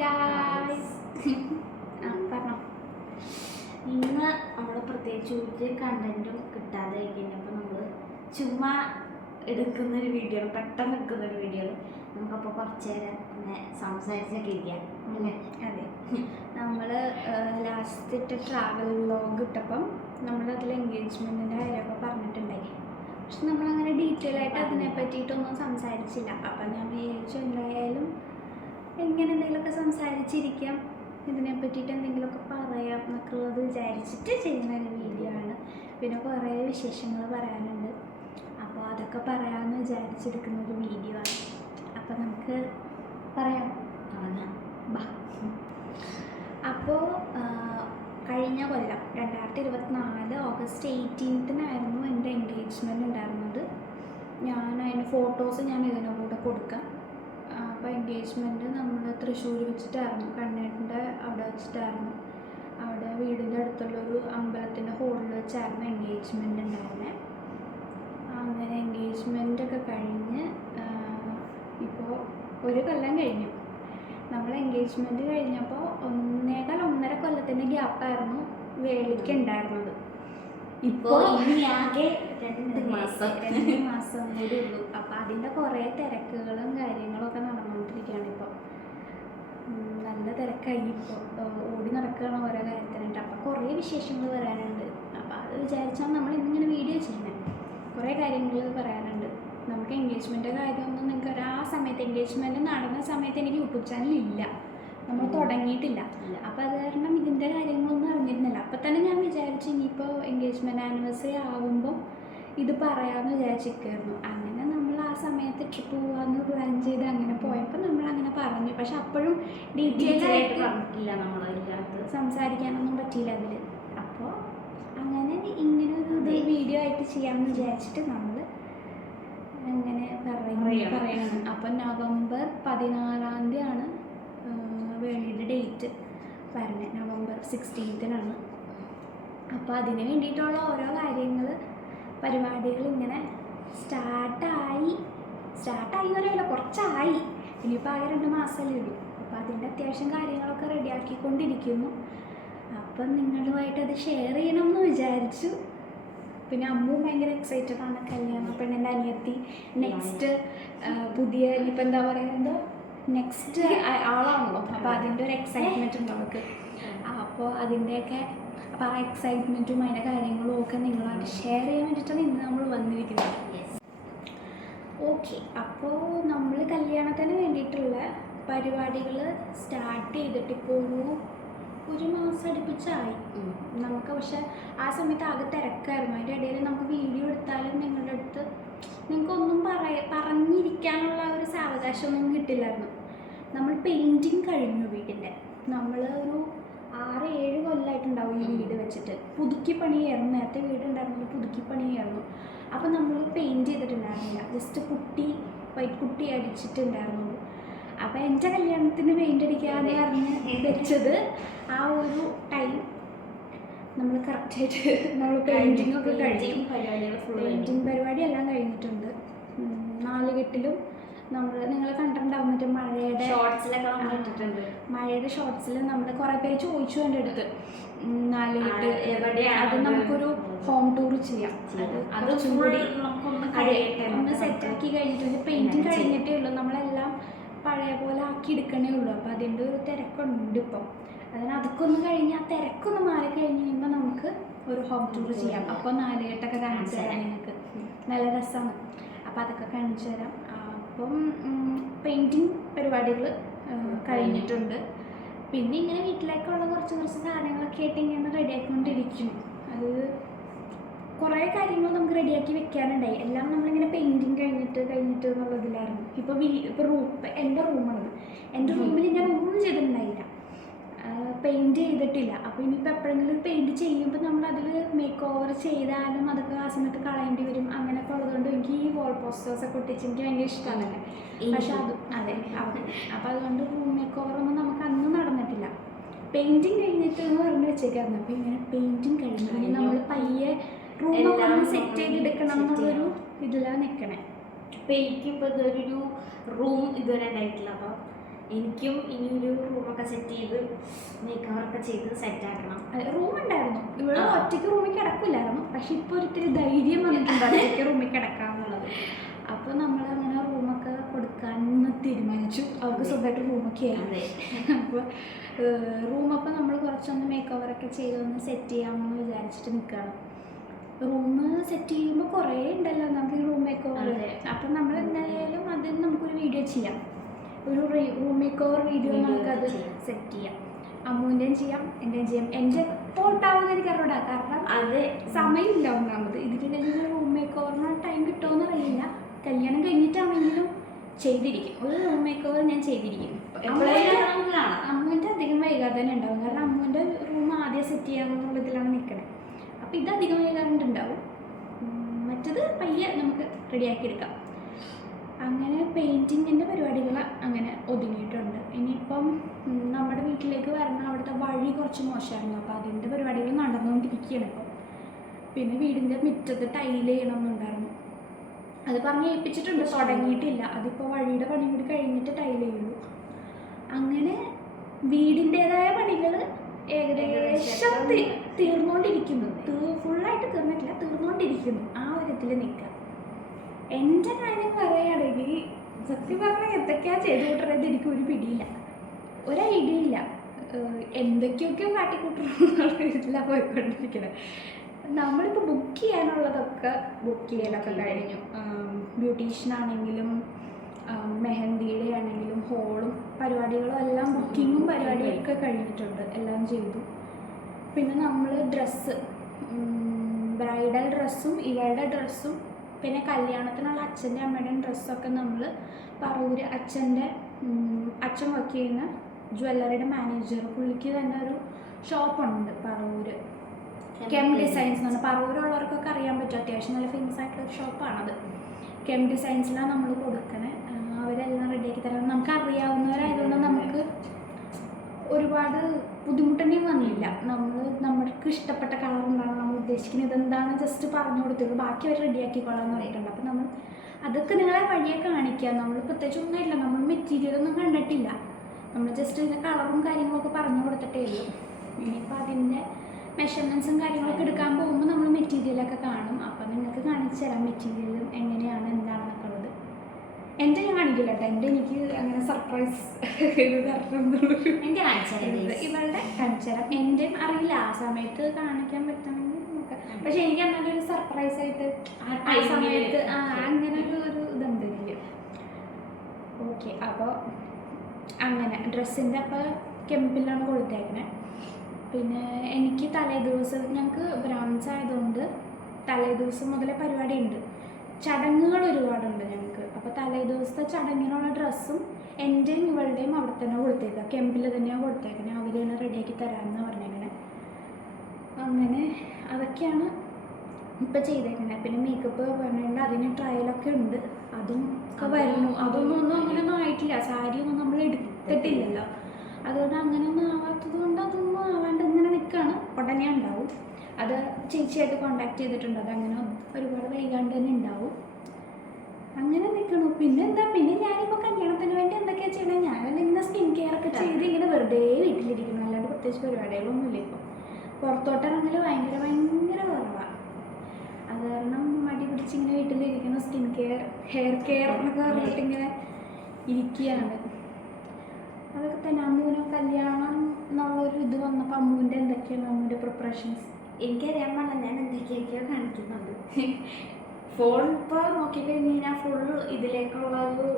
Guys പറഞ്ഞോ. ഇന്ന് നമ്മൾ പ്രത്യേകിച്ച് ഒരു കണ്ടന്റും കിട്ടാതെ ഇരിക്കുന്നപ്പോൾ നമ്മൾ ചുമ്മാ എടുക്കുന്നൊരു വീഡിയോ, പെട്ടെന്ന് എടുക്കുന്നൊരു വീഡിയോ. നമുക്കപ്പോൾ കുറച്ച് നേരം പിന്നെ സംസാരിച്ചൊക്കെ ഇരിക്കാം അല്ലേ? അതെ, നമ്മൾ ലാസ്റ്റ് ഇട്ട ട്രാവൽ വ്ലോഗ് ഇട്ടപ്പം നമ്മളതിൽ എൻഗേജ്മെൻറ്റിൻ്റെ കാര്യമൊക്കെ പറഞ്ഞിട്ടുണ്ടായി. പക്ഷെ നമ്മളങ്ങനെ ഡീറ്റെയിൽ ആയിട്ട് അതിനെ പറ്റിയിട്ടൊന്നും സംസാരിച്ചില്ല. അപ്പം ഞാൻ വിചാരിച്ചു എന്തായാലും എങ്ങനെ എന്തെങ്കിലുമൊക്കെ സംസാരിച്ചിരിക്കാം, ഇതിനെ പറ്റിയിട്ട് എന്തെങ്കിലുമൊക്കെ പറയാം എന്നൊക്കെ ഉള്ളത് വിചാരിച്ചിട്ട് ചെയ്യുന്ന ഒരു വീഡിയോ ആണ്. പിന്നെ കുറേ വിശേഷങ്ങൾ പറയാനുണ്ട്, അപ്പോൾ അതൊക്കെ പറയാമെന്ന് വിചാരിച്ചെടുക്കുന്ന ഒരു വീഡിയോ ആണ്. അപ്പോൾ നമുക്ക് പറയാം, തുടങ്ങാം. ബാ. അപ്പോൾ കഴിഞ്ഞ കൊല്ലം 2024 ഓഗസ്റ്റ് 18-നായിരുന്നു എൻ്റെ എൻഗേജ്മെൻറ്റ് ഉണ്ടായിരുന്നത്. അതിന് ഫോട്ടോസ് ഞാൻ ഇതിൻ്റെ കൂടെ കൊടുക്കാം. അപ്പോൾ എൻഗേജ്മെൻറ്റ് നമ്മൾ തൃശ്ശൂർ വെച്ചിട്ടായിരുന്നു, കണ്ണേട്ടിൻ്റെ അവിടെ വെച്ചിട്ടായിരുന്നു. അവിടെ വീടിൻ്റെ അടുത്തുള്ളൊരു അമ്പലത്തിൻ്റെ ഹോളിൽ വെച്ചായിരുന്നു എൻഗേജ്മെൻറ്റ് ഉണ്ടായിരുന്നത്. അങ്ങനെ എൻഗേജ്മെൻറ്റൊക്കെ കഴിഞ്ഞ് ഇപ്പോൾ ഒരു കൊല്ലം കഴിഞ്ഞു. നമ്മൾ എൻഗേജ്മെൻറ്റ് കഴിഞ്ഞപ്പോൾ 1.5 കൊല്ലത്തിൻ്റെ ഗ്യാപ്പായിരുന്നു വേളിക്ക് ഉണ്ടായിരുന്നത്. ഇപ്പോൾ ഇനി ആകെ 2 മാസം കൂടി ഉള്ളൂ. അപ്പോൾ അതിൻ്റെ കുറേ തിരക്കുകളും കാര്യങ്ങളൊക്കെ നടന്നുകൊണ്ടിരിക്കുകയാണ്. ഇപ്പോൾ നല്ല തിരക്കായി, ഇപ്പോൾ ഓടി നടക്കുകയാണ് ഓരോ കാര്യത്തിനായിട്ട്. അപ്പോൾ കുറേ വിശേഷങ്ങൾ വരാനുണ്ട്. അപ്പോൾ അത് വിചാരിച്ചാൽ നമ്മൾ ഇന്നിങ്ങനെ വീഡിയോ ചെയ്യണേ. കുറേ കാര്യങ്ങൾ പറയാനുണ്ട്. നമുക്ക് എൻഗേജ്മെൻറ്റ് കാര്യമൊന്നും നിങ്ങൾക്ക് ആ സമയത്ത് എൻഗേജ്മെൻറ്റ് നടന്ന സമയത്ത് എനിക്ക് യൂട്യൂബ് ചാനൽ ഇല്ല, നമ്മൾ തുടങ്ങിയിട്ടില്ല. അപ്പോൾ അത് കാരണം ഇതിൻ്റെ കാര്യങ്ങളൊന്നും അറിഞ്ഞിരുന്നില്ല. അപ്പോൾ തന്നെ ഞാൻ വിചാരിച്ചു ഇനിയിപ്പോൾ എൻഗേജ്മെൻറ്റ് ആനിവേഴ്സറി ആകുമ്പം ഇത് പറയാമെന്ന് വിചാരിച്ചിരിക്കുമായിരുന്നു. അങ്ങനെ നമ്മൾ ആ സമയത്ത് ട്രിപ്പ് പോകാമെന്ന് പ്ലാൻ ചെയ്ത് അങ്ങനെ പോയപ്പോൾ നമ്മൾ അങ്ങനെ പറഞ്ഞു. പക്ഷെ അപ്പോഴും ഡീറ്റെയിൽ ആയിട്ട് പറഞ്ഞിട്ടില്ല, നമ്മളില്ലാത്ത സംസാരിക്കാനൊന്നും പറ്റിയില്ല അതിൽ. അപ്പോൾ അങ്ങനെ ഇങ്ങനെ ഒരു വീഡിയോ ആയിട്ട് ചെയ്യാമെന്ന് വിചാരിച്ചിട്ട് നമ്മൾ അങ്ങനെ പറയണം. അപ്പം നവംബർ 14-ആണ് വേളിയുടെ ഡേറ്റ് പറഞ്ഞത്. നവംബർ 16-നാണ്. അപ്പോൾ അതിന് വേണ്ടിയിട്ടുള്ള ഓരോ കാര്യങ്ങൾ, പരിപാടികൾ ഇങ്ങനെ സ്റ്റാർട്ടായി പറയല്ല, കുറച്ചായി. ഇനിയിപ്പോൾ ആകെ 2 മാസമല്ലേ ഉള്ളൂ. അപ്പോൾ അതിൻ്റെ അത്യാവശ്യം കാര്യങ്ങളൊക്കെ റെഡിയാക്കിക്കൊണ്ടിരിക്കുന്നു. അപ്പം നിങ്ങളുമായിട്ട് അത് ഷെയർ ചെയ്യണം എന്ന് വിചാരിച്ചു. പിന്നെ അമ്മും ഭയങ്കര എക്സൈറ്റഡ് ആണ്. കല്യാണം പെണ്ണിൻ്റെ അനിയത്തി നെക്സ്റ്റ് പുതിയ ഇനിയിപ്പോൾ എന്താ പറയുന്നത്, നെക്സ്റ്റ് ആളാണല്ലോ. അപ്പോൾ അതിൻ്റെ ഒരു എക്സൈറ്റ്മെൻറ്റ് ഉണ്ട് അവൾക്ക്. അപ്പോൾ അതിൻ്റെയൊക്കെ അപ്പോൾ ആ എക്സൈറ്റ്മെൻറ്റും അതിൻ്റെ കാര്യങ്ങളും ഒക്കെ നിങ്ങളായിട്ട് ഷെയർ ചെയ്യാൻ വേണ്ടിയിട്ടാണ് ഇന്ന് നമ്മൾ വന്നിരിക്കുന്നത്. ഓക്കെ, അപ്പോൾ നമ്മൾ കല്യാണത്തിന് വേണ്ടിയിട്ടുള്ള പരിപാടികൾ സ്റ്റാർട്ട് ചെയ്തിട്ട് ഇപ്പോൾ ഒരു മാസം അടുപ്പിച്ചായി നമുക്ക്. പക്ഷെ ആ സമയത്ത് ആകെ തിരക്കായിരുന്നു. അതിൻ്റെ ഇടയിൽ നമുക്ക് വീഡിയോ എടുത്താലും നിങ്ങളുടെ അടുത്ത് നിങ്ങൾക്കൊന്നും പറഞ്ഞിരിക്കാനുള്ള ഒരു സാവകാശമൊന്നും കിട്ടില്ലായിരുന്നു. നമ്മൾ പെയിൻറ്റിങ് കഴിഞ്ഞു വീടിൻ്റെ. നമ്മൾ ഒരു 6-7 കൊല്ലമായിട്ടുണ്ടാവും ഈ വീട് വെച്ചിട്ട്. പുതുക്കി പണിയായിരുന്നു. നേരത്തെ വീടുണ്ടായിരുന്നത് പുതുക്കി പണിയായിരുന്നു. അപ്പോൾ നമ്മൾ പെയിൻറ്റ് ചെയ്തിട്ടുണ്ടായിരുന്നില്ല, ജസ്റ്റ് വൈറ്റ് പുട്ടി അടിച്ചിട്ടുണ്ടായിരുന്നുള്ളൂ. അപ്പോൾ എൻ്റെ കല്യാണത്തിന് പെയിൻ്റ് അടിക്കാമെന്ന് പറഞ്ഞ് വെച്ചത് ആ ഒരു ടൈം നമ്മൾ കറക്റ്റായിട്ട് നമ്മൾ പെയിൻറ്റിങ് ഒക്കെ കഴിഞ്ഞു. പെയിൻറ്റിങ് പരിപാടി എല്ലാം കഴിഞ്ഞിട്ടുണ്ട്. 4 കെട്ടിലും നിങ്ങൾ കണ്ടിട്ടുണ്ടാവും, മറ്റേ മഴയുടെ ഷോർട്സിൽ നമ്മൾ കുറേ പേര് ചോദിച്ചു എൻ്റെ അടുത്ത് 4 കെട്ട് എവിടെയാണ്, അത് നമുക്കൊരു ഹോം ടൂർ ചെയ്യാം. അത് ചൂടി ഒന്ന് സെറ്റാക്കി കഴിഞ്ഞിട്ട് പെയിൻറ്റിങ് കഴിഞ്ഞിട്ടേ ഉള്ളൂ. നമ്മളെല്ലാം പഴയ പോലെ ആക്കി എടുക്കണേ ഉള്ളൂ. അപ്പോൾ അതിൻ്റെ ഒരു തിരക്കുണ്ട് ഇപ്പം. അതിന് അതൊക്കെ ഒന്ന് കഴിഞ്ഞ് ആ തിരക്കൊന്ന് മാറി കഴിഞ്ഞ് കഴിയുമ്പോൾ നമുക്ക് ഒരു ഹോം ടൂർ ചെയ്യാം. അപ്പോൾ 4 കെട്ടൊക്കെ കാണിച്ചു തരാം നിങ്ങൾക്ക്, നല്ല രസമാണ്. അപ്പോൾ അതൊക്കെ കാണിച്ചു തരാം. അപ്പം പെയിൻറ്റിങ് പരിപാടികൾ കഴിഞ്ഞിട്ടുണ്ട്. പിന്നെ ഇങ്ങനെ വീട്ടിലേക്കുള്ള കുറച്ച് സാധനങ്ങളൊക്കെ ആയിട്ട് ഇങ്ങനെ റെഡിയാക്കിക്കൊണ്ടിരിക്കും. അത് കുറേ കാര്യങ്ങൾ നമുക്ക് റെഡിയാക്കി വെക്കാനുണ്ടായി. എല്ലാം നമ്മളിങ്ങനെ പെയിൻറ്റിങ് കഴിഞ്ഞിട്ട് എന്നുള്ളതിലായിരുന്നു. ഇപ്പോൾ എൻ്റെ റൂമാണത്. എൻ്റെ റൂമിൽ ഞാൻ ഒന്നും ചെയ്തിട്ടുണ്ടായില്ല, പെയിൻറ്റ് ചെയ്തിട്ടില്ല. അപ്പോൾ ഇനിയിപ്പോൾ എപ്പോഴെങ്കിലും പെയിൻറ്റ് ചെയ്യുമ്പോൾ നമ്മളതിൽ മേക്ക് ഓവർ ചെയ്താലും അതൊക്കെ ആ സമയത്ത് കളയേണ്ടി വരും. അങ്ങനെയൊക്കെ ഉള്ളതുകൊണ്ട് എനിക്ക് ഈ വാൾ പോസ്റ്റേഴ്സൊക്കെ ഒട്ടിച്ച് എനിക്ക് ഭയങ്കര ഇഷ്ടമാണ്. പക്ഷെ അതെ. അപ്പോൾ അതുകൊണ്ട് റൂം മേക്ക് ഓവറൊന്നും നമുക്ക് അന്ന് നടന്നിട്ടില്ല. പെയിൻറ്റിങ് കഴിഞ്ഞിട്ട് എന്ന് പറഞ്ഞ് വെച്ചേക്കായിരുന്നു. അപ്പോൾ ഇങ്ങനെ പെയിൻറ്റിങ് കഴിഞ്ഞ് നമ്മൾ പയ്യെ റൂമൊക്കെ ഒന്ന് സെറ്റ് ചെയ്തെടുക്കണം എന്നുള്ളൊരു ഇതിലാണ് നിൽക്കണേ. അപ്പോൾ എനിക്കിപ്പോൾ ഇതൊരു റൂം ഇതുവരെ ഉണ്ടായിട്ടില്ല. അപ്പോൾ എനിക്കും ഇനിയൊരു റൂമൊക്കെ സെറ്റ് ചെയ്ത് മേക്കവറൊക്കെ ചെയ്ത് സെറ്റാക്കണം. റൂം ഉണ്ടായിരുന്നു ഇവിടെ, ഒറ്റയ്ക്ക് റൂമിൽ കിടക്കില്ലായിരുന്നു. പക്ഷെ ഇപ്പോൾ ഒരിത്തിരി ധൈര്യം വന്നിട്ടുണ്ട് ഒറ്റയ്ക്ക് റൂമിൽ കിടക്കാമെന്നുള്ളത്. അപ്പോൾ നമ്മൾ അങ്ങനെ റൂമൊക്കെ കൊടുക്കാമെന്ന് തീരുമാനിച്ചു. അവർക്ക് സ്വന്തമായിട്ട് റൂമൊക്കെ ആയി. അപ്പോൾ റൂമൊക്കെ നമ്മൾ കുറച്ചൊന്ന് മേക്കവറൊക്കെ ചെയ്തൊന്ന് സെറ്റ് ചെയ്യാമെന്ന് വിചാരിച്ചിട്ട് നിൽക്കുകയാണ്. റൂം സെറ്റ് ചെയ്യുമ്പോൾ കുറേ ഉണ്ടല്ലോ നമുക്ക് ഈ റൂം മേക്ക് ഓവർ. അപ്പം നമ്മൾ എന്തായാലും അതിന് നമുക്കൊരു വീഡിയോ ചെയ്യാം, ഒരു റൂം മേക്ക് ഓവർ വീഡിയോ നമുക്കത് സെറ്റ് ചെയ്യാം. അമ്മുവിൻ്റെയും ചെയ്യാം, എൻ്റെയും ചെയ്യാം. എൻ്റെ എപ്പോൾ ഉണ്ടാവുമെന്ന് എനിക്കറിയില്ല, കാരണം അത് സമയമില്ല. ഒന്നാമത് ഇതിൻ്റെ റൂം മേക്ക് ഓവറിന് ടൈം കിട്ടുമോയെന്ന് അറിയില്ല. കല്യാണം കഴിഞ്ഞിട്ടാണെങ്കിലും ചെയ്തിരിക്കും, ഒരു റൂം മേക്ക് ഓവർ ഞാൻ ചെയ്തിരിക്കും. അമ്മുവിൻ്റെ അധികം വൈകാതെ തന്നെ ഉണ്ടാവും, കാരണം അമ്മുവിൻ്റെ റൂം ആദ്യം സെറ്റ് ചെയ്യാമെന്നുള്ള ഇതിലാണ് നിൽക്കണേ. അപ്പോൾ ഇത് അധികം വൈകാറുണ്ടാവും, മറ്റത് പയ്യെ നമുക്ക് റെഡിയാക്കി എടുക്കാം. അങ്ങനെ പെയിൻറ്റിങ്ങിൻ്റെ പരിപാടികൾ അങ്ങനെ ഒതുങ്ങിയിട്ടുണ്ട്. ഇനിയിപ്പം നമ്മുടെ വീട്ടിലേക്ക് വരണം, അവിടുത്തെ വഴി കുറച്ച് മോശമായിരുന്നു, അപ്പോൾ അതിൻ്റെ പരിപാടികൾ നടന്നുകൊണ്ടിരിക്കുകയാണ് ഇപ്പം. പിന്നെ വീടിൻ്റെ മുറ്റത്ത് ടൈൽ ചെയ്യണമെന്നുണ്ടായിരുന്നു, അത് പറഞ്ഞ് ഏൽപ്പിച്ചിട്ടുണ്ട്, തുടങ്ങിയിട്ടില്ല. അതിപ്പോൾ വഴിയുടെ പണി കൂടി കഴിഞ്ഞിട്ട് ടൈൽ ചെയ്യുള്ളൂ. അങ്ങനെ വീടിൻ്റേതായ പണികൾ ഏകദേശം തീർന്നുകൊണ്ടിരിക്കുന്നു. ഫുള്ളായിട്ട് തീർന്നിട്ടില്ല, തീർന്നുകൊണ്ടിരിക്കുന്നു. ആ ഒരു ഇതിൽ നിൽക്കുക. എൻ്റെ കാര്യം പറയുകയാണെങ്കിൽ സത്യം പറഞ്ഞാൽ എന്തൊക്കെയാണ് ചെയ്തു കൂട്ടുന്നത് എനിക്ക് ഒരു പിടിയില്ല, ഒരു ഐഡിയ ഇല്ല. എന്തൊക്കെയൊക്കെയോ കാട്ടിക്കൂട്ടണമെന്നുള്ള പോയിക്കൊണ്ടിരിക്കുന്നത്. നമ്മളിപ്പോൾ ബുക്ക് ചെയ്യാനുള്ളതൊക്കെ ബുക്ക് ചെയ്യലൊക്കെ കഴിഞ്ഞു. ബ്യൂട്ടീഷ്യനാണെങ്കിലും മെഹന്തിയുടെ ആണെങ്കിലും ഹോളും പരിപാടികളും എല്ലാം ബുക്കിങ്ങും പരിപാടിയൊക്കെ കഴിഞ്ഞിട്ടുണ്ട്, എല്ലാം ചെയ്തു. പിന്നെ നമ്മൾ ഡ്രസ്സ്, ബ്രൈഡൽ ഡ്രസ്സും ഇവളുടെ ഡ്രസ്സും പിന്നെ കല്യാണത്തിനുള്ള അച്ഛൻ്റെ അമ്മയുടെയും ഡ്രസ്സൊക്കെ നമ്മൾ പറവൂര് അച്ഛൻ വർക്ക് ചെയ്യുന്ന ജ്വല്ലറിയുടെ മാനേജർ, പുള്ളിക്ക് തന്നെ ഒരു ഷോപ്പുണ്ട് പറവൂര്, കെം ഡിസൈൻസ് എന്ന് പറഞ്ഞാൽ. പറവൂരുള്ളവർക്കൊക്കെ അറിയാൻ പറ്റും, അത്യാവശ്യം നല്ല ഫേമസ് ആയിട്ടുള്ള ഷോപ്പാണത്. കെം ഡിസൈൻസിലാണ് നമ്മൾ കൊടുക്കണേ. അവരെല്ലാം റെഡിയാക്കി തരാം. നമുക്ക് അറിയാവുന്നവരായതുകൊണ്ട് നമുക്ക് ഒരുപാട് ബുദ്ധിമുട്ടൊന്നും വന്നില്ല. നമ്മൾക്ക് ഇഷ്ടപ്പെട്ട കളർ എന്താണ്, നമ്മൾ ഉദ്ദേശിക്കുന്നത് ഇതെന്താണ് ജസ്റ്റ് പറഞ്ഞു കൊടുത്തുള്ളൂ, ബാക്കി അവർ റെഡിയാക്കിക്കോളാന്ന് പറഞ്ഞിട്ടുണ്ട്. അപ്പം നമ്മൾ അതൊക്കെ നിങ്ങളെ വഴിയെ കാണിക്കുക. നമ്മൾ പ്രത്യേകിച്ച് ഒന്നുമില്ല, നമ്മൾ മെറ്റീരിയലൊന്നും കണ്ടിട്ടില്ല, നമ്മൾ ജസ്റ്റ് ഇതിൻ്റെ കളറും കാര്യങ്ങളൊക്കെ പറഞ്ഞു കൊടുത്തിട്ടേ ഉള്ളൂ. ഇനിയിപ്പോൾ അതിൻ്റെ മെഷർമെൻറ്റ്സും കാര്യങ്ങളൊക്കെ എടുക്കാൻ പോകുമ്പോൾ നമ്മൾ മെറ്റീരിയലൊക്കെ കാണും. അപ്പം നിങ്ങൾക്ക് കാണിച്ചു തരാം മെറ്റീരിയലും എങ്ങനെയാണ് എന്താണെന്നൊക്കെ ഉള്ളത്. എൻ്റെ ഞാൻ കാണിക്കില്ല കേട്ടോ, എൻ്റെ എനിക്ക് അങ്ങനെ സർപ്രൈസ് എൻ്റെ ഇവളുടെ കാണിച്ചു തരാം. എൻ്റെയും അറിയില്ല, ആ സമയത്ത് കാണിക്കാൻ പറ്റണമെങ്കിൽ നമുക്ക്. പക്ഷെ എനിക്ക് എന്നാലും ഒരു സർപ്രൈസ് ആയിട്ട് ആ സമയത്ത് അങ്ങനെ ഒരു ഇതുണ്ട് എനിക്ക്. ഓക്കെ, അപ്പോൾ അങ്ങനെ ഡ്രസ്സിൻ്റെ അപ്പോൾ കെമ്പിലാണ് കൊടുത്തേക്കണേ. പിന്നെ എനിക്ക് തലേദിവസം, ഞങ്ങൾക്ക് ബ്രാഹ്മിൻസ് ആയതുകൊണ്ട് തലേദിവസം മുതലേ പരിപാടി ഉണ്ട്, ചടങ്ങുകൾ ഒരുപാടുണ്ട് ഞങ്ങൾക്ക്. അപ്പോൾ തലേദിവസത്തെ ചടങ്ങിനുള്ള ഡ്രസ്സും എൻ്റെയും ഇവളുടെയും അവിടെ തന്നെ കൊടുത്തേക്കുക, കെമ്പിൽ തന്നെയാണ് കൊടുത്തേക്കണേ. അവർ തന്നെ റെഡിയാക്കി തരാമെന്ന് പറഞ്ഞങ്ങനെ. അങ്ങനെ അതൊക്കെയാണ് ഇപ്പോൾ ചെയ്തേക്കണേ. പിന്നെ മേക്കപ്പ് പറഞ്ഞിട്ടുണ്ട്, അതിന് ട്രയലൊക്കെ ഉണ്ട്, അതും ഒക്കെ വരുന്നു. ഒന്നും അങ്ങനെയൊന്നും ആയിട്ടില്ല, സാരിയൊന്നും നമ്മൾ എടുത്തിട്ടില്ലല്ലോ, അതുകൊണ്ട് അങ്ങനെയൊന്നും ആവാത്തത് കൊണ്ട് അതൊന്നും ആവാണ്ട് ഇങ്ങനെ നിൽക്കുകയാണ്. ഉടനെ ഉണ്ടാവും, അത് ചേച്ചിയായിട്ട് കോണ്ടാക്ട് ചെയ്തിട്ടുണ്ട്, അതങ്ങനെ ഒരുപാട് വൈകാണ്ട് തന്നെ ഉണ്ടാവും. അങ്ങനെ നിൽക്കണു. പിന്നെ ഞാനിപ്പോൾ കല്യാണത്തിന് വേണ്ടി എന്തൊക്കെയാണ് ചെയ്യണത്, ഞാനെല്ലാം ഇങ്ങനെ സ്കിൻ കെയർ ഒക്കെ ചെയ്ത് ഇങ്ങനെ വെറുതെ വീട്ടിലിരിക്കണം, അല്ലാണ്ട് പ്രത്യേകിച്ച് പരിപാടികളൊന്നുമില്ല. ഇപ്പോൾ പുറത്തോട്ടിറങ്ങൽ ഭയങ്കര കുറവാണ്. അത് കാരണം മടി പിടിച്ചിങ്ങനെ വീട്ടിലിരിക്കുന്ന സ്കിൻ കെയർ ഹെയർ കെയർ എന്നൊക്കെ പറഞ്ഞിട്ട് ഇങ്ങനെ ഇരിക്കുകയാണ്. അതൊക്കെ തന്നെ. അമ്മുവിന് കല്യാണം എന്നുള്ളൊരു ഇത് വന്നപ്പോൾ അമ്മുവിൻ്റെ എന്തൊക്കെയാണ് അമ്മുവിൻ്റെ പ്രിപ്പറേഷൻസ് എനിക്കറിയാൻ പാടില്ല, ഞാൻ എന്തൊക്കെയൊക്കെയോ കാണിക്കുന്നുണ്ട്. ഫോൺ ഇപ്പോൾ നോക്കിക്കഴിഞ്ഞാൽ ഫുൾ ഇതിലേക്കുള്ള ഒരു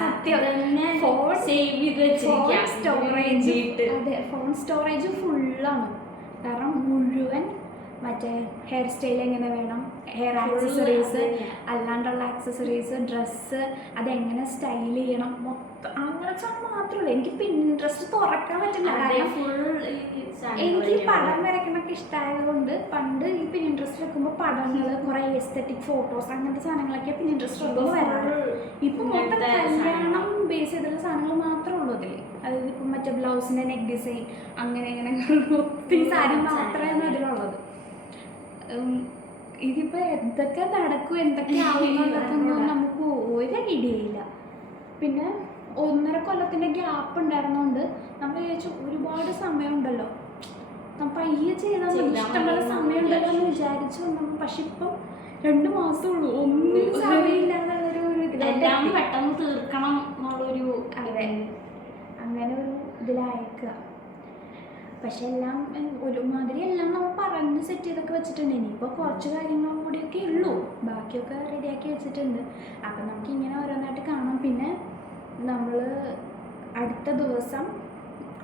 സത്യം തന്നെ ഫോൺ സേവ് ചെയ്ത് വെച്ചിരിക്കുക. സ്റ്റോറേജ്, അതെ, ഫോൺ സ്റ്റോറേജ് ഫുള്ളാണ്. കാരണം മുഴുവൻ മറ്റേ ഹെയർ സ്റ്റൈൽ എങ്ങനെ വേണം, ഹെയർ ആക്സസറീസ്, അല്ലാണ്ടുള്ള ആക്സസറീസ്, ഡ്രസ്സ്, അതെങ്ങനെ സ്റ്റൈൽ ചെയ്യണം, മൊത്തം അങ്ങനത്തെ മാത്രമല്ല. എനിക്ക് പിൻട്രസ്റ്റ് തുറക്കാൻ പറ്റില്ല, കാരണം എനിക്ക് പടം വരയ്ക്കണൊക്കെ ഇഷ്ടമായതുകൊണ്ട് പണ്ട് ഈ പിൻട്രസ്റ്റ് വെക്കുമ്പോൾ പടങ്ങൾ, കുറേ എസ്തെറ്റിക് ഫോട്ടോസ്, അങ്ങനത്തെ സാധനങ്ങളൊക്കെ പിൻട്രസ്റ്റ് വെക്കുമ്പോൾ വരാറ്. ഇപ്പം മൊത്തം കല്യാണം ബേസ് ചെയ്തുള്ള സാധനങ്ങൾ മാത്രമേ ഉള്ളൂ അതിൽ. അതായത് ഇപ്പം മറ്റേ ബ്ലൗസിൻ്റെ നെക്ക് ഡിസൈൻ അങ്ങനെ ഒത്തിരി സാരി മാത്രമേ അതിലുള്ളത്. ഇതിപ്പോൾ എന്തൊക്കെ നടക്കും, എന്തൊക്കെ ആവുന്നുള്ളതൊന്നും നമുക്ക് ഒരു ഐഡിയ ഇല്ല. പിന്നെ 1.5 കൊല്ലത്തിൻ്റെ ഗ്യാപ്പ് ഉണ്ടായിരുന്നതുകൊണ്ട് നമ്മൾ വിചാരിച്ചു ഒരുപാട് സമയമുണ്ടല്ലോ, പയ്യെ ചെയ്താൽ ഇഷ്ടമുള്ള സമയമുണ്ടല്ലോ എന്ന് വിചാരിച്ചു വന്നു. പക്ഷെ ഇപ്പം 2 മാസമുള്ളൂ, ഒന്നും സമയമില്ലാതെ എല്ലാം പെട്ടെന്ന് തീർക്കണം എന്നുള്ളൊരു അതെ അങ്ങനെ ഒരു ഇതിലയക്കുക. പക്ഷെ എല്ലാം ഒരുമാതിരി എല്ലാം നമ്മൾ പറഞ്ഞ് സെറ്റ് ചെയ്തൊക്കെ വെച്ചിട്ടുണ്ട്. ഇനിയിപ്പോൾ കുറച്ച് കാര്യങ്ങളും കൂടിയൊക്കെ ഉള്ളൂ, ബാക്കിയൊക്കെ റെഡിയാക്കി വെച്ചിട്ടുണ്ട്. അപ്പം നമുക്ക് ഇങ്ങനെ ഓരോന്നായിട്ട് കാണാം. പിന്നെ നമ്മൾ അടുത്ത ദിവസം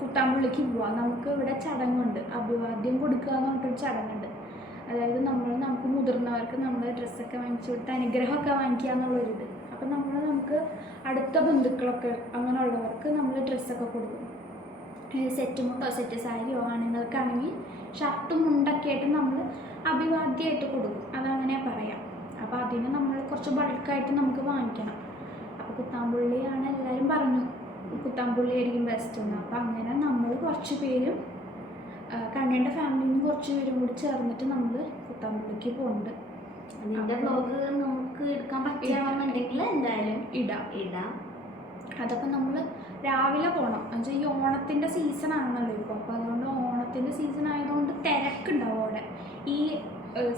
കുത്താമ്പുള്ളിക്ക് പോവാം. നമുക്ക് ഇവിടെ ചടങ്ങുണ്ട്, അഭിവാദ്യം കൊടുക്കുക എന്ന് പറഞ്ഞിട്ടൊരു ചടങ്ങുണ്ട്. അതായത് നമുക്ക് മുതിർന്നവർക്ക് നമ്മൾ ഡ്രസ്സൊക്കെ വാങ്ങിച്ചു കൊടുത്ത് അനുഗ്രഹമൊക്കെ വാങ്ങിക്കുക എന്നുള്ളൊരിത്. അപ്പം നമുക്ക് അടുത്ത ബന്ധുക്കളൊക്കെ അങ്ങനെയുള്ളവർക്ക് നമ്മൾ ഡ്രസ്സൊക്കെ കൊടുക്കും. സെറ്റ് മുണ്ടോ സെറ്റ് സാരിയോ ആണുങ്ങൾക്കാണെങ്കിൽ ഷർട്ടും മുണ്ടൊക്കെ ആയിട്ട് നമ്മൾ അഭിവാദ്യമായിട്ട് കൊടുക്കും, അതങ്ങനെ പറയാം. അപ്പോൾ അതിന് നമ്മൾ കുറച്ച് ബൾക്കായിട്ട് നമുക്ക് വാങ്ങിക്കണം. അപ്പോൾ കുത്താമ്പുള്ളിയാണ് എല്ലാവരും പറഞ്ഞു, കുത്താമ്പുള്ളി ആയിരിക്കും ബെസ്റ്റ് എന്ന്. അപ്പോൾ അങ്ങനെ നമ്മൾ കുറച്ച് പേരും കണ്ണൻ്റെ ഫാമിലിയിൽ നിന്ന് കുറച്ച് പേരും കൂടി ചേർന്നിട്ട് നമ്മൾ കുത്താമ്പുള്ളിക്ക് പോകുന്നുണ്ട്. അതിൻ്റെ വ്ലോഗ് നമുക്ക് എടുക്കാൻ പറ്റുകയാണെന്നുണ്ടെങ്കിൽ എന്തായാലും ഇടാം. അതപ്പോൾ നമ്മൾ രാവിലെ പോകണം. എന്നുവെച്ചാൽ ഈ ഓണത്തിൻ്റെ സീസൺ ആണല്ലോ ഇപ്പോൾ. അപ്പോൾ അതുകൊണ്ട് ഓണത്തിൻ്റെ സീസൺ ആയതുകൊണ്ട് തിരക്കുണ്ടാവും അവിടെ. ഈ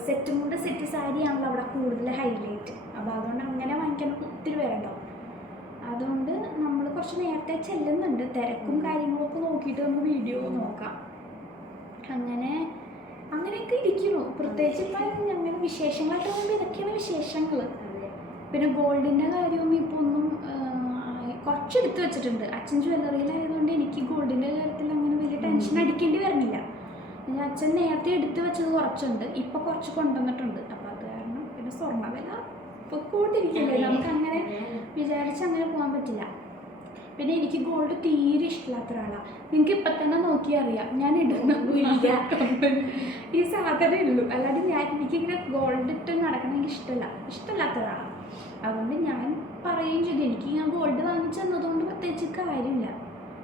സെറ്റ് മുണ്ട് സെറ്റ് സാരിയാണല്ലോ അവിടെ കൂടുതൽ ഹൈലൈറ്റ്. അപ്പോൾ അതുകൊണ്ട് അങ്ങനെ വാങ്ങിക്കാൻ ഒത്തിരി പേരുണ്ടാവും. അതുകൊണ്ട് നമ്മൾ കുറച്ച് നേരത്തെ ചെല്ലുന്നുണ്ട്. തിരക്കും കാര്യങ്ങളൊക്കെ നോക്കിയിട്ട് നമുക്ക് വീഡിയോ നോക്കാം. അങ്ങനെയൊക്കെ ഇരിക്കുന്നു. പ്രത്യേകിച്ച് ഇപ്പം അങ്ങനെ വിശേഷങ്ങളായിട്ട് പറയുമ്പോൾ ഇതൊക്കെയാണ് വിശേഷങ്ങൾ. പിന്നെ ഗോൾഡിൻ്റെ കാര്യമൊന്നും ഇപ്പോൾ ഒന്നും കുറച്ച് എടുത്ത് വെച്ചിട്ടുണ്ട്. അച്ഛൻ ജ്വല്ലറിയിലായതുകൊണ്ട് എനിക്ക് ഗോൾഡിൻ്റെ കാര്യത്തിൽ അങ്ങനെ വലിയ ടെൻഷൻ അടിക്കേണ്ടി വരുന്നില്ല. അച്ഛൻ നേരത്തെ എടുത്ത് വെച്ചത് കുറച്ചുണ്ട്, ഇപ്പോൾ കുറച്ച് കൊണ്ടുവന്നിട്ടുണ്ട്. അപ്പോൾ അത് കാരണം പിന്നെ സ്വർണ്ണ വില ഇപ്പോൾ കൂട്ടിരിക്കില്ലേ, നമുക്ക് അങ്ങനെ വിചാരിച്ച് അങ്ങനെ പോകാൻ പറ്റില്ല. പിന്നെ എനിക്ക് ഗോൾഡ് തീരെ ഇഷ്ടമില്ലാത്ത ഒരാളാണ്. നിങ്ങൾക്ക് ഇപ്പം തന്നെ നോക്കി അറിയാം, ഞാൻ ഇടുന്നില്ല, ഈ സാധനം ഉള്ളൂ. അല്ലാതെ എനിക്കിങ്ങനെ ഗോൾഡ് ഇട്ട് നടക്കണം എനിക്ക് ഇഷ്ടമില്ലാത്ത ഒരാളാണ്. അതുകൊണ്ട് ഞാൻ പറയുകയും ചെയ്തു, എനിക്ക് ഞാൻ ഗോൾഡ് വാങ്ങിച്ചു തന്നതുകൊണ്ട് പ്രത്യേകിച്ച് കാര്യമില്ല.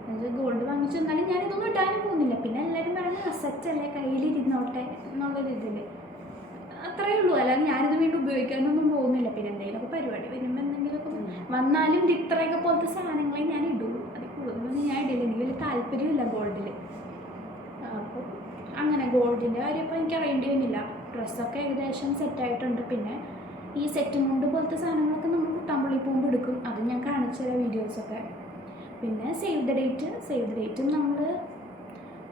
എന്നുവെച്ചാൽ ഗോൾഡ് വാങ്ങിച്ചു തന്നാലും ഞാനിതൊന്നും ഇടാനും പോകുന്നില്ല. പിന്നെ എല്ലാവരും പറയുന്നത് അസറ്റല്ലേ, കയ്യിലിരുന്നോട്ടെ എന്നുള്ളൊരിതിൽ അത്രയേ ഉള്ളൂ. അല്ലാതെ ഞാനിത് വീണ്ടും ഉപയോഗിക്കാനൊന്നും പോകുന്നില്ല. പിന്നെ എന്തെങ്കിലുമൊക്കെ പരിപാടി വരുമ്പോൾ എന്തെങ്കിലുമൊക്കെ വന്നാലും ഇത്രയൊക്കെ പോലത്തെ സാധനങ്ങളെ ഞാൻ ഇടുള്ളൂ. അതിൽ കൂടുതലൊന്നും ഞാൻ ഇടില്ല, എനിക്ക് വലിയ താല്പര്യമില്ല ഗോൾഡിൽ. അപ്പോൾ അങ്ങനെ ഗോൾഡിൻ്റെ കാര്യം ഇപ്പോൾ എനിക്ക് അറിയേണ്ടി വന്നില്ല. ഡ്രസ്സൊക്കെ ഏകദേശം സെറ്റായിട്ടുണ്ട്. പിന്നെ ഈ സെറ്റ് മുണ്ട് പോലത്തെ സാധനങ്ങളൊക്കെ നമ്മൾ കുത്താമ്പുള്ളി പോകുമ്പോൾ എടുക്കും, അത് ഞാൻ കാണിച്ചു തരാം വീഡിയോസൊക്കെ. പിന്നെ സേവ് ദ ഡേറ്റും നമ്മൾ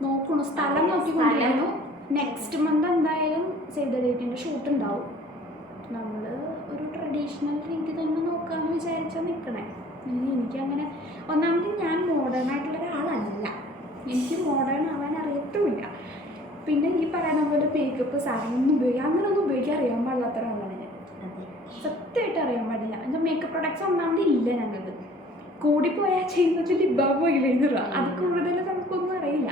നോക്കണം, സ്ഥലം നോക്കിക്കൊണ്ടിരിക്കുന്നു. നെക്സ്റ്റ് മന്ത് എന്തായാലും സേവ് ദ ഡേറ്റിൻ്റെ ഷൂട്ട് ഉണ്ടാവും. നമ്മൾ ഒരു ട്രഡീഷണൽ രീതി തന്നെ നോക്കാമെന്ന് വിചാരിച്ചാൽ നിൽക്കണേ. എനിക്കങ്ങനെ ഒന്നാമത് ഞാൻ മോഡേൺ ആയിട്ടുള്ള ഒരാളല്ല, എനിക്ക് മോഡേൺ ആവാൻ അറിയത്തുമില്ല. പിന്നെ ഈ പറയുന്ന പോലെ മേക്കപ്പ് സാധനമൊന്നും അങ്ങനെയൊന്നും ഉപയോഗിക്കാൻ അറിയാൻ പാടില്ലാത്ത ഒരാളാണ് ഞാൻ. സത്യമായിട്ട് അറിയാൻ പാടില്ല. എന്താ മേക്കപ്പ് പ്രൊഡക്ട്സ് ഒന്നാമത് ഇല്ല ഞങ്ങൾക്ക്. കൂടിപ്പോയാൽ ചെയ്യുന്നത് ലിപ് ബാം പോയില്ല, അത് കൂടുതൽ നമുക്കൊന്നും അറിയില്ല.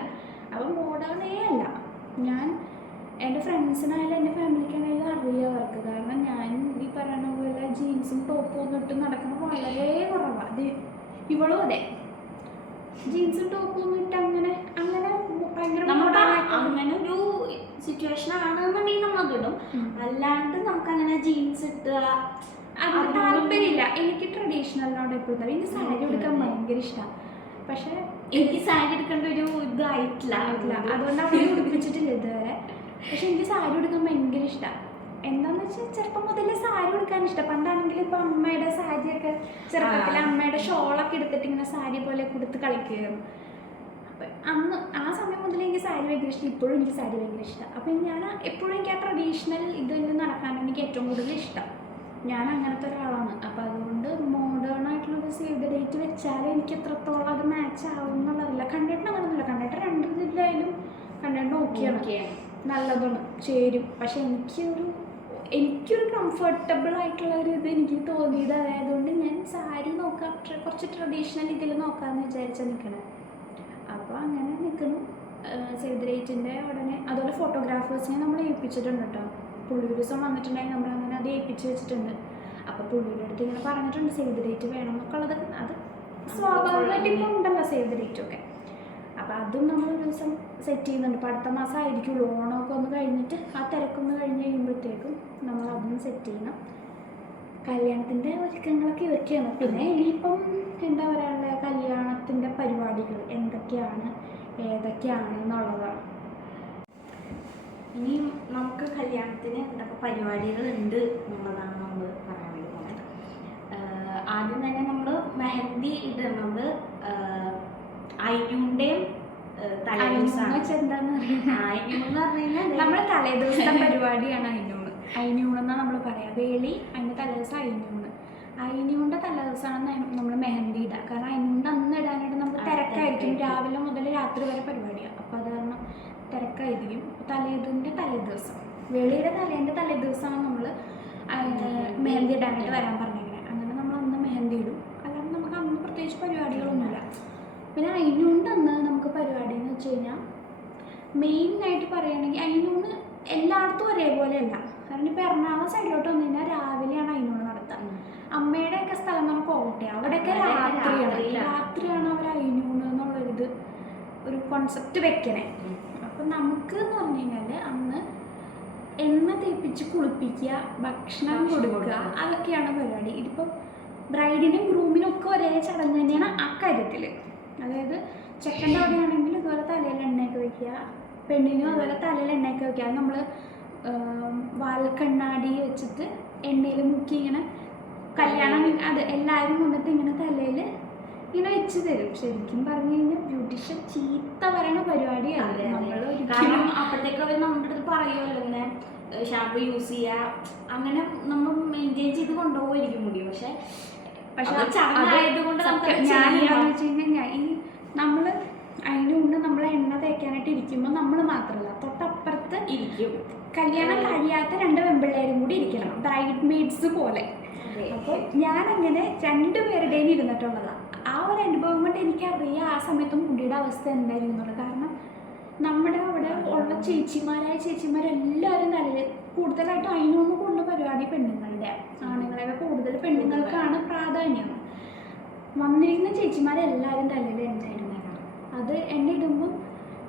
അപ്പം മോഡേണേ അല്ല. ഞാൻ എൻ്റെ ഫ്രണ്ട്സിനായാലും എൻ്റെ ഫാമിലിക്കാണെങ്കിലും അറിയാം അവർക്ക്. കാരണം ഞാൻ ഈ പറയുന്ന പോലെ ജീൻസും ടോപ്പും ഒന്നും ഇട്ട് നടക്കുന്നത് വളരെ കുറവാണ്. അത് ഇവളും അതെ, ജീൻസും ടോപ്പും ഒന്നും ഇട്ട് അങ്ങനെ ഭയങ്കര അങ്ങനെ ഒരു സിറ്റുവേഷൻ ആണെന്നുണ്ടെങ്കിൽ നമ്മളതിടും. അല്ലാണ്ട് നമുക്കങ്ങനെ ജീൻസ് ഇട്ടുക അത് താല്പര്യമില്ല. എനിക്ക് ട്രഡീഷണലിനോട് എപ്പോഴും എനിക്ക് സാരി എടുക്കാൻ ഭയങ്കര ഇഷ്ടമാണ്. പക്ഷേ എനിക്ക് സാരി എടുക്കേണ്ട ഒരു ഇതായിട്ടില്ല, അതുകൊണ്ട് അവരെ ഉടുപ്പിച്ചിട്ടില്ല ഇതുവരെ. പക്ഷെ എനിക്ക് സാരി എടുക്കാൻ ഭയങ്കര ഇഷ്ടമാണ്. എന്താണെന്ന് വെച്ചാൽ ചെറുപ്പം മുതലേ സാരി എടുക്കാൻ ഇഷ്ടം. പണ്ടാണെങ്കിൽ ഇപ്പോൾ അമ്മയുടെ സാരിയൊക്കെ ചെറുപ്പത്തിൽ അമ്മയുടെ ഷോളൊക്കെ എടുത്തിട്ട് ഇങ്ങനെ സാരി പോലെ കൊടുത്ത് കളിക്കുകയായിരുന്നു. അപ്പം അന്ന് ആ സമയം മുതലേ എനിക്ക് സാരി ഭയങ്കര ഇഷ്ടം. ഇപ്പോഴും എനിക്ക് സാരി ഭയങ്കര ഇഷ്ടം. അപ്പം ഞാൻ എപ്പോഴും എനിക്ക് ആ ട്രഡീഷണൽ ഇതിൽ നടക്കാൻ എനിക്ക് ഏറ്റവും കൂടുതൽ ഇഷ്ടം. ഞാൻ അങ്ങനത്തെ ഒരാളാണ്. അപ്പോൾ അതുകൊണ്ട് മോഡേൺ ആയിട്ടുള്ളൊരു സേവ് ദ ഡേറ്റ് വെച്ചാൽ എനിക്ക് എത്രത്തോളം അത് മാച്ച് ആവും എന്നുള്ളതല്ല. കണ്ടിട്ട് അങ്ങനെയൊന്നുമില്ല, കണ്ടിട്ട് 2 ഇതിലായാലും കണ്ടിട്ട് ഓക്കെയാണ്, നല്ലതാണ്, ചേരും. പക്ഷെ എനിക്കൊരു കംഫർട്ടബിൾ ആയിട്ടുള്ള ഒരു ഇത് എനിക്ക് തോന്നിയത്. അതായതുകൊണ്ട് ഞാൻ സാരി നോക്കാം, കുറച്ച് ട്രഡീഷണൽ ഇതിൽ നോക്കാമെന്ന് വിചാരിച്ചാൽ നിൽക്കണം. അപ്പോൾ അങ്ങനെ നിൽക്കുന്നു. സേവ് ദ ഡേറ്റിൻ്റെ ഉടനെ അതുപോലെ ഫോട്ടോഗ്രാഫേഴ്സിനെ നമ്മൾ ഏൽപ്പിച്ചിട്ടുണ്ട് കേട്ടോ. പുള്ളി ഒരു ദിവസം വന്നിട്ടുണ്ടെങ്കിൽ നമ്മളങ്ങനെ അത് ഏൽപ്പിച്ച് വെച്ചിട്ടുണ്ട്. അപ്പോൾ പുള്ളിയുടെ അടുത്ത് ഇങ്ങനെ പറഞ്ഞിട്ടുണ്ട് സേവ് ദ ഡേറ്റ് വേണം എന്നൊക്കെ ഉള്ളത്. അത് സ്വാഭാവികമായിട്ട് ഇപ്പോൾ ഉണ്ടല്ലോ സേവ് ദ ഡേറ്റൊക്കെ. അപ്പോൾ അതും നമ്മളൊരു ദിവസം സെറ്റ് ചെയ്യുന്നുണ്ട്. ഇപ്പോൾ അടുത്ത മാസം ആയിരിക്കുള്ളൂ, ഓണമൊക്കെ ഒന്ന് കഴിഞ്ഞിട്ട് ആ തിരക്കൊന്ന് കഴിഞ്ഞ് കഴിയുമ്പോഴത്തേക്കും നമ്മൾ അതും സെറ്റ് ചെയ്യണം. കല്യാണത്തിൻ്റെ ഒരുക്കങ്ങളൊക്കെ ഇതൊക്കെയാണ്. പിന്നെ ഇനിയിപ്പം എന്താ പറയാനുള്ള കല്യാണത്തിൻ്റെ പരിപാടികൾ എന്തൊക്കെയാണ് ഏതൊക്കെയാണ് എന്നുള്ളതാണ്. ഇനി നമുക്ക് കല്യാണത്തിന് എന്തൊക്കെ പരിപാടികളുണ്ട് എന്നുള്ളതാണ് നമ്മൾ പറയാൻ വേണ്ടി പോകുന്നത്. ആദ്യം തന്നെ നമ്മൾ മെഹന്തി ഇടുന്നത് അയ്യൂൻ്റെയും തലേദിവസമാണ്. അയ്യൂന്ന് പറഞ്ഞു കഴിഞ്ഞാൽ നമ്മുടെ തലേദിവസത്തെ പരിപാടിയാണ് അയ്യൂണ്. അയ്യൂണെന്നാണ് നമ്മൾ പറയാം. വേളി അതിൻ്റെ തലേദിവസം അയ്യൂണ്. അയ്യൂണിൻ്റെ തലേദിവസമാണ് നമ്മൾ മെഹന്തി ഇടുക. കാരണം അയ്യൂണിൻ്റെ അന്ന് ഇടാനായിട്ട് നമുക്ക് തിരക്കായിരിക്കും. രാവിലെ മുതൽ രാത്രി വരെ പരിപാടിയാണ്. അപ്പോൾ അത് കാരണം തിരക്കായിരിക്കും. തലേതിൻ്റെ തലേദിവസം, വേളിയുടെ തലേദിവസമാണ് നമ്മൾ മെഹന്തി ഇടാനായിട്ട് വരാൻ പറഞ്ഞിരിക്കുന്നത്. അങ്ങനെ നമ്മൾ അന്ന് മെഹന്തി ഇടും. അല്ലാതെ നമുക്ക് അന്ന് പ്രത്യേകിച്ച് പരിപാടികളൊന്നുമില്ല. പിന്നെ അയ്യൂണിൻ്റെ അന്ന് നമുക്ക് പരിപാടി എന്ന് വെച്ച് കഴിഞ്ഞാൽ മെയിനായിട്ട് പറയുകയാണെങ്കിൽ അയ്യൂണ് എല്ലായിടത്തും ഒരേപോലെയല്ല. കാരണം ഇപ്പോൾ എറണാകുളം സൈഡിലോട്ട് വന്നു കഴിഞ്ഞാൽ രാവിലെയാണ് അയ്യൂണ് നടത്തുക. അമ്മയുടെയൊക്കെ സ്ഥലം എന്ന് പറഞ്ഞാൽ കോട്ടയാണ്. അവിടെയൊക്കെ രാത്രിയാണ് അവർ അയ്യൂണ് എന്നുള്ളൊരിത് ഒരു കോൺസെപ്റ്റ് വെക്കണേ. അപ്പം നമുക്ക് എന്ന് പറഞ്ഞു കഴിഞ്ഞാൽ അന്ന് എണ്ണ തേപ്പിച്ച് കുളിപ്പിക്കുക, ഭക്ഷണം കൊടുക്കുക, അതൊക്കെയാണ് പരിപാടി. ഇതിപ്പോൾ ബ്രൈഡിനും ഗ്രൂമിനും ഒക്കെ ഒരേ ചടങ്ങ് തന്നെയാണ് ആ കാര്യത്തിൽ. അതായത് ചെക്കൻ്റെ അവിടെയാണെങ്കിൽ ഇതുപോലെ തലയിൽ എണ്ണയൊക്കെ വയ്ക്കുക, പെണ്ണിനും അതുപോലെ തലയിൽ എണ്ണയൊക്കെ വയ്ക്കുക. അത് നമ്മൾ വാൽക്കണ്ണാടി വെച്ചിട്ട് എണ്ണയിൽ മുക്കി ഇങ്ങനെ കല്യാണം അത് എല്ലാവരും വന്നിട്ട് ഇങ്ങനെ തലയിൽ ഇങ്ങനെ വെച്ച് തരും. ശരിക്കും പറഞ്ഞു കഴിഞ്ഞാൽ ബ്യൂട്ടീഷ്യൻ ചീത്ത പറയണ പരിപാടിയാണ്. കാരണം അപ്പോഴത്തേക്ക് അവർ നമ്മുടെ അടുത്ത് പറയുമല്ലോ ഇങ്ങനെ ഷാമ്പു യൂസ് ചെയ്യുക, അങ്ങനെ നമ്മൾ മെയിൻറ്റെയിൻ ചെയ്ത് കൊണ്ടുപോയിരിക്കും മുടി. പക്ഷെ ചടങ്ങായതുകൊണ്ട് ഞാനെന്താണെന്ന് വെച്ച് കഴിഞ്ഞാൽ ഈ നമ്മൾ അതിന് മുന്നേ നമ്മൾ എണ്ണ തേക്കാനായിട്ട് ഇരിക്കുമ്പോൾ നമ്മൾ മാത്രമല്ല തൊട്ടപ്പുറത്ത് ഇരിക്കും. കല്യാണം കഴിയാത്ത 2 പെൺപിള്ളേരും കൂടി ഇരിക്കണം, ബ്രൈഡ് മെയ്ഡ്സ് പോലെ. അപ്പോൾ ഞാനങ്ങനെ 2 പേരുടെയും ഇരുന്നിട്ടുള്ളതാണ്. ആ ഒരു അനുഭവം കൊണ്ട് എനിക്കറിയാം ആ സമയത്ത് മുടിയുടെ അവസ്ഥ എന്തായിരുന്നു എന്നുള്ളത്. കാരണം നമ്മുടെ അവിടെ ഉള്ള ചേച്ചിമാരെല്ലാവരും തലയിൽ കൂടുതലായിട്ടും അതിനൊന്നും കൊണ്ട് പരിപാടി പെണ്ണുങ്ങളുടെ, ആണുങ്ങളെ കൂടുതൽ പെണ്ണുങ്ങൾക്കാണ് പ്രാധാന്യം. വന്നിരിക്കുന്ന ചേച്ചിമാരെല്ലാവരും തലയിൽ എണ്ണയിടുന്നതാണ്. അത് എണ്ണ ഇടുമ്പോൾ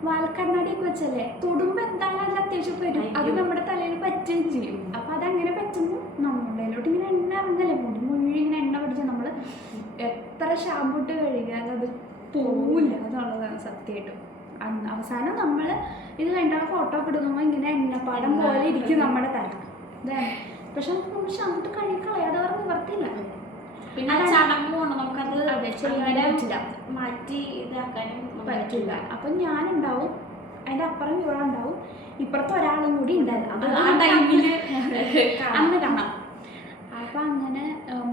വാൽക്കണ്ണാടിയൊക്കെ വെച്ചല്ലേ തൊടുമ്പോൾ എന്താണെന്ന് അത്യാവശ്യം വരും. അത് നമ്മുടെ തലയിൽ പറ്റുകയും ചെയ്യും. അപ്പം അതങ്ങനെ പറ്റുമ്പോൾ നമ്മളിലോട്ട് ഇങ്ങനെ എണ്ണ ഇറങ്ങല്ലേ, മുഴുവൻ ഇങ്ങനെ എണ്ണ പിടിച്ചാൽ നമ്മൾ എത്ര ഷാമ്പു ഇട്ട് കഴുകിയാലും അത് പോവില്ല എന്നുള്ളതാണ് സത്യമായിട്ടും. അവസാനം നമ്മൾ ഇത് കണ്ടാൽ ഫോട്ടോ ഒക്കെ എടുക്കുമ്പോൾ ഇങ്ങനെ എണ്ണപ്പാടം പോലെ ഇരിക്കും നമ്മുടെ തല. ഇതാണ്. പക്ഷെ നമ്മൾ ഷാമ്പു ഇട്ട് കഴുകിക്കളയാതെ അവർ നിവർത്തില്ല. പിന്നെ ചടങ്ങുകൊണ്ട് നമുക്കത് മാറ്റി ഇതാക്കാനും പറ്റില്ല. അപ്പം ഞാനുണ്ടാവും, അതിൻ്റെ അപ്പുറം ഇവളുണ്ടാവും, ഇപ്പുറത്ത് ഒരാളും കൂടി ഉണ്ടാവും. അന്ന് കാണാം. അപ്പം അങ്ങനെ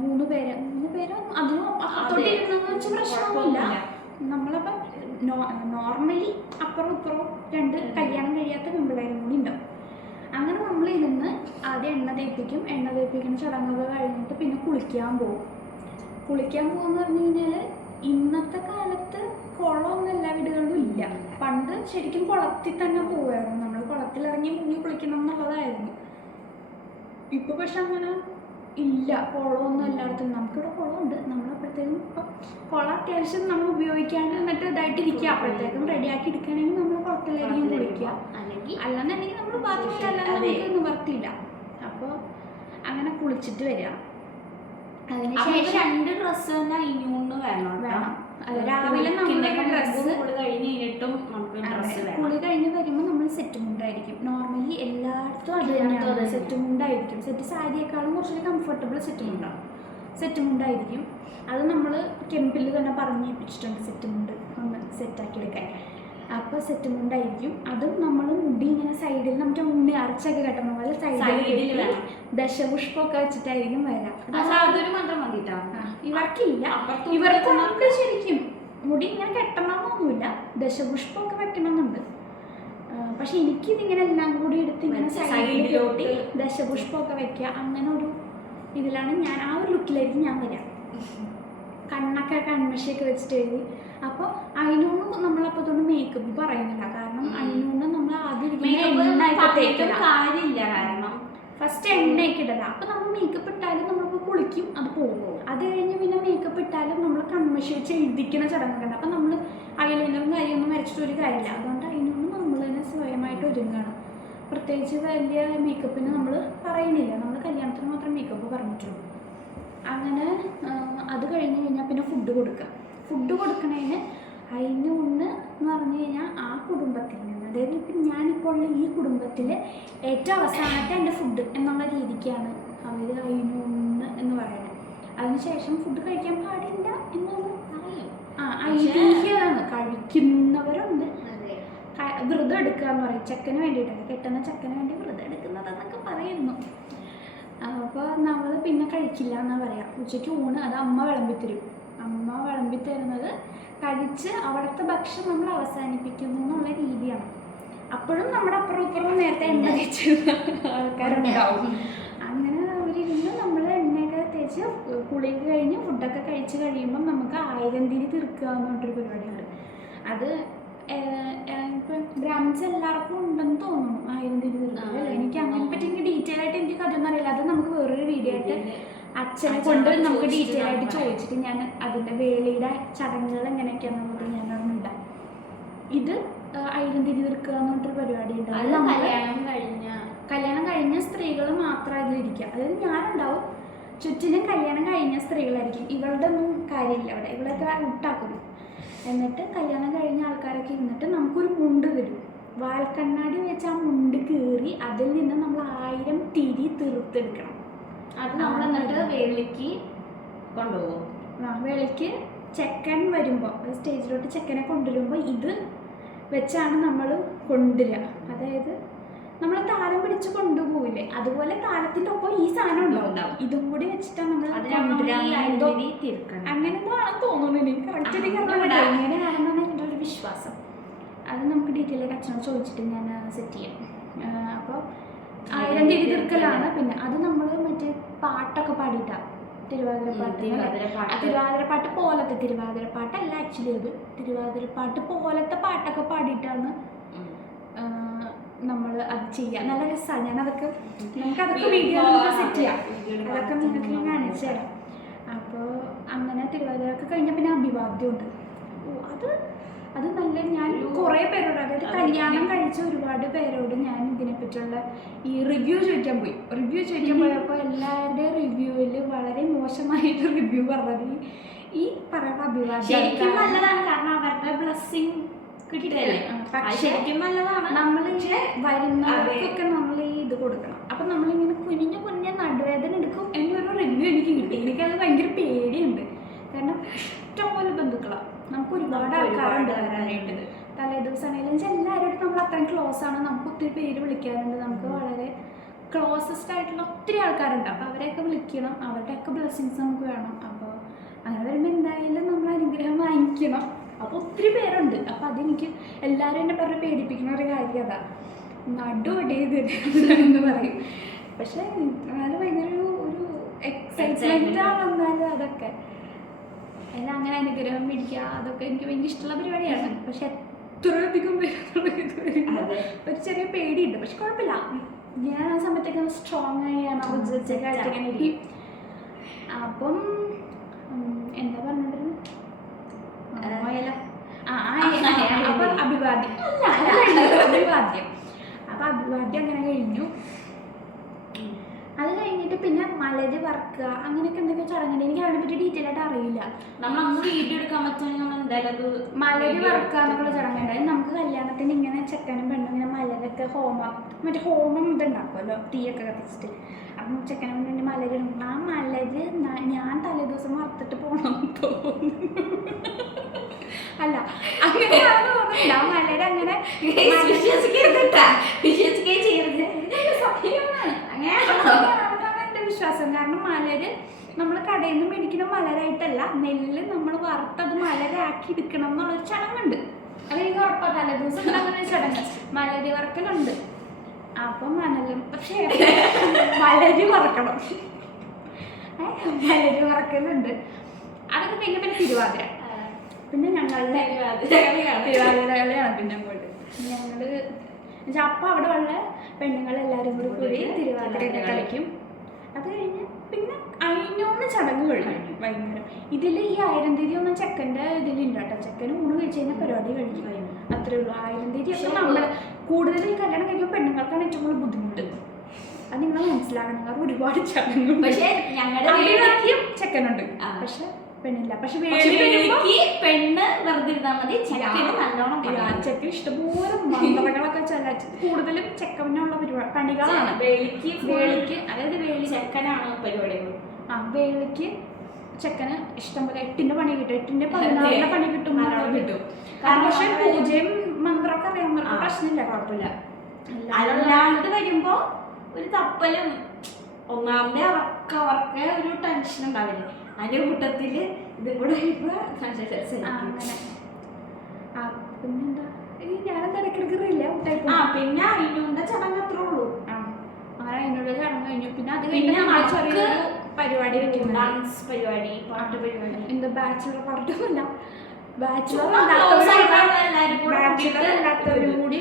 3 പേര് അതിനും അപ്പുറത്തോട്ടിരുന്നെന്ന് വെച്ചാൽ പ്രശ്നമൊന്നുമില്ല. നമ്മളപ്പം നോർമലി അപ്പുറം ഇപ്പുറവും 2 കല്യാണം കഴിയാത്ത പെൺപിള്ളേരും കൂടി ഉണ്ടാവും. അങ്ങനെ നമ്മളിരുന്ന് ആദ്യം എണ്ണ തേപ്പിക്കുന്ന ചടങ്ങൊക്കെ കഴിഞ്ഞിട്ട് പിന്നെ കുളിക്കാൻ പോകുമെന്ന് പറഞ്ഞു കഴിഞ്ഞാൽ ഇന്നത്തെ കാലത്ത് കുളമൊന്നും എല്ലാ വീടുകളിലും ഇല്ല. പണ്ട് ശരിക്കും കുളത്തിൽ തന്നെ പോകുമായിരുന്നു. നമ്മൾ കുളത്തിലിറങ്ങി മുങ്ങി കുളിക്കണം എന്നുള്ളതായിരുന്നു. ഇപ്പോൾ പക്ഷെ അങ്ങനെ ഇല്ല, കുളമൊന്നും എല്ലായിടത്തും. നമുക്കിവിടെ കുളമുണ്ട്. നമ്മളപ്പോഴത്തേക്കും ഇപ്പം കുളം അത്യാവശ്യം നമ്മൾ ഉപയോഗിക്കാണ്ട് എന്നിട്ട് ഇതായിട്ടിരിക്കുക. അപ്പോഴത്തേക്കും റെഡിയാക്കി എടുക്കുകയാണെങ്കിൽ നമ്മൾ കുളത്തിലായിരിക്കും കുളിക്കുക. അല്ലെന്നുണ്ടെങ്കിൽ നമ്മൾ ബാത്റൂമിലല്ലാതെ നമുക്ക് നിവർത്തിയില്ല. അപ്പോൾ അങ്ങനെ കുളിച്ചിട്ട് വരിക. അതിനുശേഷം 2 ഡ്രസ്സ് തന്നെ ഇനിയൊന്ന് വേണം. രാവിലെ നമ്മൾ ഡ്രസ്സ് കുളി കഴിഞ്ഞ് വരുമ്പോൾ നമ്മൾ സെറ്റ് മുണ്ടായിരിക്കും. നോർമലി എല്ലായിടത്തും അത് തന്നെയാണ്, സെറ്റ് മുണ്ടായിരിക്കും. സെറ്റ് സാരിയേക്കാളും കുറച്ചുകൂടി കംഫർട്ടബിൾ സെറ്റ് മുണ്ടായിരിക്കും. അത് നമ്മൾ കെമ്പിൽ തന്നെ പറഞ്ഞേൽപ്പിച്ചിട്ടുണ്ട് സെറ്റ് മുണ്ട് ഒന്ന് സെറ്റാക്കി എടുക്കാൻ. അപ്പോൾ സെറ്റ് മുണ്ടായിരിക്കും. അതും നമ്മൾ മുടി ഇങ്ങനെ സൈഡിൽ നമ്മുടെ ഉണ്ണി അരച്ചൊക്കെ കെട്ടുന്ന പോലെ സൈഡിൽ ദശപുഷ്പമൊക്കെ വെച്ചിട്ടായിരിക്കും വരാം. ഇവർക്കില്ല, ഇവർക്ക് ശരിക്കും മുടി ഇങ്ങനെ കെട്ടണമെന്നൊന്നുമില്ല, ദശപുഷ്പമൊക്കെ വെക്കണമെന്നുണ്ട്. പക്ഷെ എനിക്കിതിങ്ങനെ എല്ലാം കൂടി എടുത്ത് ഇങ്ങനെ സൈഡിലോട്ട് ദശപുഷ്പമൊക്കെ വെക്കുക. അങ്ങനെ ഒരു ഇതിലാണ് ഞാൻ, ആ ഒരു ലുക്കിലായിരിക്കും ഞാൻ വരാം. കൺമഷിയൊക്കെ വെച്ചിട്ട് എഴുതി. അപ്പോൾ അതിനൊന്നും നമ്മളപ്പോൾ അതുകൊണ്ട് മേക്കപ്പ് പറയുന്നില്ല. കാരണം അതിനൊന്നും നമ്മൾ ആദ്യം കാര്യമില്ല. കാരണം ഫസ്റ്റ് എണ്ണയൊക്കെ ഇടല. അപ്പോൾ നമ്മൾ മേക്കപ്പ് ഇട്ടാലും നമ്മളിപ്പോൾ കുളിക്കും, അത് പോകും. അത് കഴിഞ്ഞ് പിന്നെ മേക്കപ്പ് ഇട്ടാലും നമ്മൾ കൺമഷി വെച്ച് എഴുതിക്കുന്ന ചടങ്ങുകളുണ്ട്. അപ്പോൾ നമ്മൾ ഐലൈനറും കാര്യമൊന്നും വരച്ചിട്ട് ഒരു കാര്യമില്ല. അതുകൊണ്ട് അതിനൊന്നും നമ്മൾ തന്നെ സ്വയമായിട്ട് ഒരുങ്ങണം. പ്രത്യേകിച്ച് വലിയ മേക്കപ്പിന് നമ്മൾ പറയണില്ല. നമ്മൾ കല്യാണത്തിന് മാത്രം മേക്കപ്പ് പറഞ്ഞിട്ടുള്ളൂ. അങ്ങനെ അത് കഴിഞ്ഞ് കഴിഞ്ഞാൽ പിന്നെ ഫുഡ് കൊടുക്കണതിന് അതിന് മുന്ന് എന്ന് പറഞ്ഞു കഴിഞ്ഞാൽ ആ കുടുംബത്തിൽ നിന്ന്, അതായത് ഇപ്പം ഞാനിപ്പോൾ ഉള്ള ഈ കുടുംബത്തിൽ ഏറ്റവും അവസാനത്തെ എൻ്റെ ഫുഡ് എന്നുള്ള രീതിക്കാണ് അവർ അതിനൊന്ന് എന്ന് പറയുന്നത്. അതിനുശേഷം ഫുഡ് കഴിക്കാൻ പാടില്ല എന്നൊന്നും ഐതിഹ്യമാണ്. കഴിക്കുന്നവരുണ്ട്, വ്രതം എടുക്കുക എന്ന് പറയും, ചെക്കന് വേണ്ടിയിട്ടാണ്, കെട്ടുന്ന ചെക്കന് വേണ്ടി വ്രതം എടുക്കുന്നതെന്നൊക്കെ പറയുന്നു. അപ്പോൾ നമ്മൾ പിന്നെ കഴിക്കില്ല എന്നാണ് പറയാം. ഉച്ചയ്ക്ക് ഊണ് അത് അമ്മ വിളമ്പിത്തരും. അമ്മ വിളമ്പിത്തരുന്നത് കഴിച്ച് അവിടുത്തെ ഭക്ഷണം നമ്മൾ അവസാനിപ്പിക്കുന്നു എന്നുള്ള രീതിയാണ്. അപ്പോഴും നമ്മുടെ അപ്പുറം ഇപ്പുറം നേരത്തെ എണ്ണ തേച്ചിരുന്ന ആൾക്കാരുണ്ടാവും. അങ്ങനെ അവരിരുന്ന് നമ്മൾ എണ്ണയൊക്കെ തേച്ച് കുളിയൊക്കെ കഴിഞ്ഞ് ഫുഡൊക്കെ കഴിച്ച് കഴിയുമ്പം നമുക്ക് 1000 തിരി തീർക്കുക എന്ന് പറഞ്ഞിട്ടൊരു പരിപാടിയുണ്ട്. അത് ഇപ്പം ബ്രാഹ്മിൻസ് എല്ലാവർക്കും ഉണ്ടെന്ന് തോന്നുന്നു 1000 തിരി തീർക്കുക അല്ലേ. എനിക്ക് അങ്ങനെ പറ്റി എനിക്ക് ഡീറ്റെയിൽ ആയിട്ട് എനിക്ക് കഥയൊന്നും അറിയില്ല. അത് നമുക്ക് വേറൊരു വീഡിയോ ആയിട്ട് അച്ഛനെ കൊണ്ട് നമുക്ക് ഡീറ്റെയിൽ ആയിട്ട് ചോദിച്ചിട്ട് ഞാൻ അതിൻ്റെ വേളിയുടെ ചടങ്ങുകൾ എങ്ങനെയൊക്കെയാണെന്നുള്ളത് ഞാൻ അറിഞ്ഞിടാം. ഇത് 1000 തിരി തീർക്കുക എന്ന് പറഞ്ഞിട്ടൊരു പരിപാടി ഉണ്ട്. കല്യാണം കഴിഞ്ഞ സ്ത്രീകൾ മാത്രം അതിലിരിക്കുക. അതായത് ഞാനുണ്ടാവും, ചുറ്റിനും കല്യാണം കഴിഞ്ഞ സ്ത്രീകളായിരിക്കും. ഇവളുടെ ഒന്നും കാര്യമില്ല അവിടെ, ഇവളൊക്കെ വിട്ടാക്കും. എന്നിട്ട് കല്യാണം കഴിഞ്ഞ ആൾക്കാരൊക്കെ ഇരുന്നിട്ട് നമുക്കൊരു മുണ്ട് തരും. വാൽക്കണ്ണാടി വെച്ച് ആ മുണ്ട് കീറി അതിൽ നിന്ന് നമ്മൾ 1000 തിരി തീർത്തെടുക്കണം. അത് നമ്മൾ എന്നിട്ട് വേളിക്ക് കൊണ്ടുപോകും. വേളിക്ക് ചെക്കൻ വരുമ്പോൾ, സ്റ്റേജിലോട്ട് ചെക്കനെ കൊണ്ടുവരുമ്പോൾ ഇത് വെച്ചാണ് നമ്മൾ കൊണ്ടുവരിക. അതായത് നമ്മൾ താലം പിടിച്ച് കൊണ്ടുപോകില്ലേ, അതുപോലെ താലത്തിൻ്റെ ഒപ്പം ഈ സാധനം ഉണ്ടാവും. ഇതും കൂടി വെച്ചിട്ടാണ് നമ്മൾ അങ്ങനെന്തോ ആണെന്ന് തോന്നുന്നു. എനിക്ക് കറക്റ്റ് എങ്ങനെയാണെന്നാണ് എൻ്റെ ഒരു വിശ്വാസം. അത് നമുക്ക് ഡീറ്റെയിൽ ആയിട്ട് അച്ഛനോട് ചോദിച്ചിട്ട് ഞാൻ സെറ്റ് ചെയ്യാം. അപ്പോൾ 1000 തിരി തീർക്കലാണ്. പിന്നെ അത് നമ്മൾ മറ്റേ പാട്ടൊക്കെ പാടിയിട്ടാണ്, തിരുവാതിരപ്പാട്ട് പോലത്തെ, തിരുവാതിരപ്പാട്ടല്ല ആക്ച്വലി, അത് തിരുവാതിരപ്പാട്ട് പോലത്തെ പാട്ടൊക്കെ പാടിയിട്ടാണ് നമ്മൾ അത് ചെയ്യുക. നല്ല രസമാണ്. നമുക്കതൊക്കെ വീഡിയോ സെറ്റ് ചെയ്യാം, അതൊക്കെ നിങ്ങൾക്ക് കാണിച്ചു തരാം. അപ്പോൾ അങ്ങനെ തിരുവാതിരയൊക്കെ കഴിഞ്ഞാൽ പിന്നെ അഭിവാദ്യമുണ്ട്. അത് നല്ല, ഞാൻ കുറേ പേരോട്, അതായത് കല്യാണം കഴിച്ച ഒരുപാട് പേരോട് ഞാൻ ഇതിനെപ്പറ്റിയുള്ള ഈ റിവ്യൂ ചോദിക്കാൻ പോയപ്പോൾ എല്ലാവരുടെയും റിവ്യൂവിൽ വളരെ മോശമായിട്ട് റിവ്യൂ പറഞ്ഞത് ഈ പറയുന്ന അഭിവാദ്യം ശരിക്കും നല്ലതാണ്. കാരണം അവരുടെ ബ്ലെസ്സിങ് കിട്ടിയല്ലേ. ശരിക്കും നല്ലതാണ്. നമ്മൾ വരുന്നവർക്കൊക്കെ നമ്മൾ ഈ ഇത് കൊടുക്കണം. അപ്പം നമ്മളിങ്ങനെ കുനിഞ്ഞ നടുവേദന എടുക്കും എന്നൊരു റിവ്യൂ എനിക്ക് കിട്ടി. എനിക്കത് ഭയങ്കര പേടിയുണ്ട്. കാരണം ഇഷ്ടംപോലെ ബന്ധുക്കളാണ്, നമുക്ക് ഒരുപാട് ആൾക്കാരുണ്ട് വരാനായിട്ട്. തലേ ദിവസമാണെങ്കിലും എല്ലാവരോടും നമ്മൾ അത്രയും ക്ലോസ് ആണ്, നമുക്ക് ഒത്തിരി പേര് വിളിക്കാറുണ്ട്. നമുക്ക് വളരെ ക്ലോസസ്റ്റ് ആയിട്ടുള്ള ഒത്തിരി ആൾക്കാരുണ്ട്. അപ്പോൾ അവരെയൊക്കെ വിളിക്കണം, അവരുടെയൊക്കെ ബ്ലെസ്സിങ്സ് നമുക്ക് വേണം. അപ്പോൾ അങ്ങനെ വരുമ്പോൾ എന്തായാലും നമ്മൾ അനുഗ്രഹം വാങ്ങിക്കണം. അപ്പോൾ ഒത്തിരി പേരുണ്ട്. അപ്പോൾ അതെനിക്ക് എല്ലാവരും എന്നെ പറഞ്ഞ് പേടിപ്പിക്കുന്ന ഒരു കാര്യം അതാ, നടുവടേത് എന്ന് പറയും. പക്ഷേ അത് ഭയങ്കര ഒരു എക്സൈറ്റ്മെൻ്റ് ആണ്. എന്നാലും അതൊക്കെ എല്ലാം അങ്ങനെ അനുഗ്രഹം മേടിക്കുക, അതൊക്കെ എനിക്ക് ഭയങ്കര ഇഷ്ടമുള്ള പരിപാടിയാണ്. പക്ഷെ എത്രയധികം ഒരു ചെറിയ പേടിയുണ്ട്. പക്ഷെ കുഴപ്പമില്ല, ഞാൻ ആ സമയത്തൊക്കെ സ്ട്രോങ് ആയാണ് ആയിട്ട് ഇങ്ങനെ ഇരിക്കും. അപ്പം എന്താ പറഞ്ഞിട്ടുള്ളത്, അപ്പൊ അഭിവാദ്യം അപ്പൊ അഭിവാദ്യം അങ്ങനെ കഴിഞ്ഞു. അത് കഴിഞ്ഞിട്ട് പിന്നെ മലര് വറക്കുക അങ്ങനെയൊക്കെ എന്തൊക്കെ ചടങ്ങുണ്ട്. എനിക്ക് അതിനെ പറ്റി ഡീറ്റെയിൽ ആയിട്ട് അറിയില്ല. നമ്മൾ വീഡിയോ എടുക്കാൻ പറ്റുമെങ്കിൽ നമ്മൾ എന്തായാലും അത് മലര് വറക്കുക എന്നുള്ള ചടങ്ങുണ്ട്. നമുക്ക് കല്യാണത്തിന് ഇങ്ങനെ ചെക്കനും പെണ്ണും ഇങ്ങനെ മലരൊക്കെ മറ്റേ ഹോമം ഇതുണ്ടാക്കുമല്ലോ, തീയൊക്കെ കത്തിച്ചിട്ട്. അപ്പം ചെക്കനും പെണ്ണിൻ്റെ മലരും ആ മലര് ഞാൻ തലേദിവസം വറുത്തിട്ട് പോകണമെന്ന് തോന്നുന്നു. അല്ല അങ്ങനെയാണെന്ന് തോന്നുന്നില്ല. ആ മലര് അങ്ങനെ അങ്ങനെയാണെന്നാണ് എൻ്റെ വിശ്വാസം. കാരണം മലര് നമ്മൾ കടയിൽ നിന്ന് മേടിക്കുന്ന മലരായിട്ടല്ല, നെല്ല് നമ്മൾ വറുത്തത് മലരാക്കി എടുക്കണം എന്നുള്ളൊരു ചടങ്ങുണ്ട്. അതെനിക്ക് ഉറപ്പാണ്. തലേദിവസം അങ്ങനെ ഒരു ചടങ്ങ് മലര് വറക്കലുണ്ട്. അപ്പം പക്ഷേ മലര് വറക്കണം, മലര് വറക്കലുണ്ട്. അതൊക്കെ പിന്നെ തിരുവാതിര, പിന്നെ ഞങ്ങളുടെ തിരുവാതിരകളെയാണ് പിന്നെ അങ്ങോട്ട് ഞങ്ങൾ അപ്പം അവിടെ ഉള്ള പെണ്ണുങ്ങളെല്ലാവരും കൂടി തിരുവാതിരയൊക്കെ കളിക്കും. അത് കഴിഞ്ഞ് പിന്നെ അതിനോട് ചടങ്ങ് കഴിഞ്ഞു വൈകുന്നേരം. ഇതിൽ ഈ 1000 തിരി ഒന്നും ചെക്കൻ്റെ ഇതിലില്ല കേട്ടോ. ചെക്കന് ഊണ് കഴിച്ച് കഴിഞ്ഞാൽ പരിപാടി കഴിഞ്ഞു, അത്രേ ഉള്ളൂ. 1000 തിരി ഒക്കെ നമ്മൾ കൂടുതൽ ഈ കല്യാണം കഴിക്കുമ്പോൾ പെണ്ണുങ്ങൾക്കാണ് ഏറ്റവും കൂടുതൽ ബുദ്ധിമുട്ട്. അത് നിങ്ങൾ മനസ്സിലാക്കണം. കാരണം ഒരുപാട് ചടങ്ങുണ്ട്. പക്ഷെ ഞങ്ങളുടെ അവിടെയും ചെക്കനുണ്ട്, പക്ഷെ പെണ്ണില്ല. പക്ഷെ വേളിക്ക് പെണ്ണ് വെറുതെ ഇരുന്നാൽ മതി, ചെക്കന് നല്ലോണം ചെക്കൻ ഇഷ്ടംപോലെ മന്ത്രങ്ങളൊക്കെ കൂടുതലും ചെക്കനുള്ള പണികളാണ് വേളിക്ക്. അതായത് വേളി ചെക്കനാണ് പരിപാടികൾ. വേളിക്ക് ചെക്കന് ഇഷ്ടംപോലെ 8ന്റെ പണി കിട്ടും, 8ന്റെ 16ന്റെ പണി കിട്ടും. പക്ഷെ പൂജയും മന്ത്രമൊക്കെ അറിയാവുന്നവർക്ക് പ്രശ്നമില്ല, കുഴപ്പമില്ല. അല്ലാണ്ട് വരുമ്പോ ഒരു തപ്പലും ഒന്നാമത്തെ അവർക്ക് ഒരു ടെൻഷൻ ഉണ്ടാവില്ലേ, അതിന്റെ കൂട്ടത്തില് ഇതും കൂടെ പിന്നെന്താ ഞാനെന്താ ഇടക്കിടക്കില്ല. പിന്നെ അതിനുന്റെ ചടങ്ങ് അത്രേ ഉള്ളൂ. അങ്ങനെ അതിനുള്ള ചടങ്ങ് കഴിഞ്ഞു. പിന്നെ അത് കഴിഞ്ഞ് ചെറിയൊരു പരിപാടി വെക്കുന്നു, ഡാൻസ് പരിപാടി, പാട്ട് പരിപാടി. എന്താ ബാച്ചിലർ പാർട്ടൊന്നുമില്ല, ബാച്ചിലർ കൂടി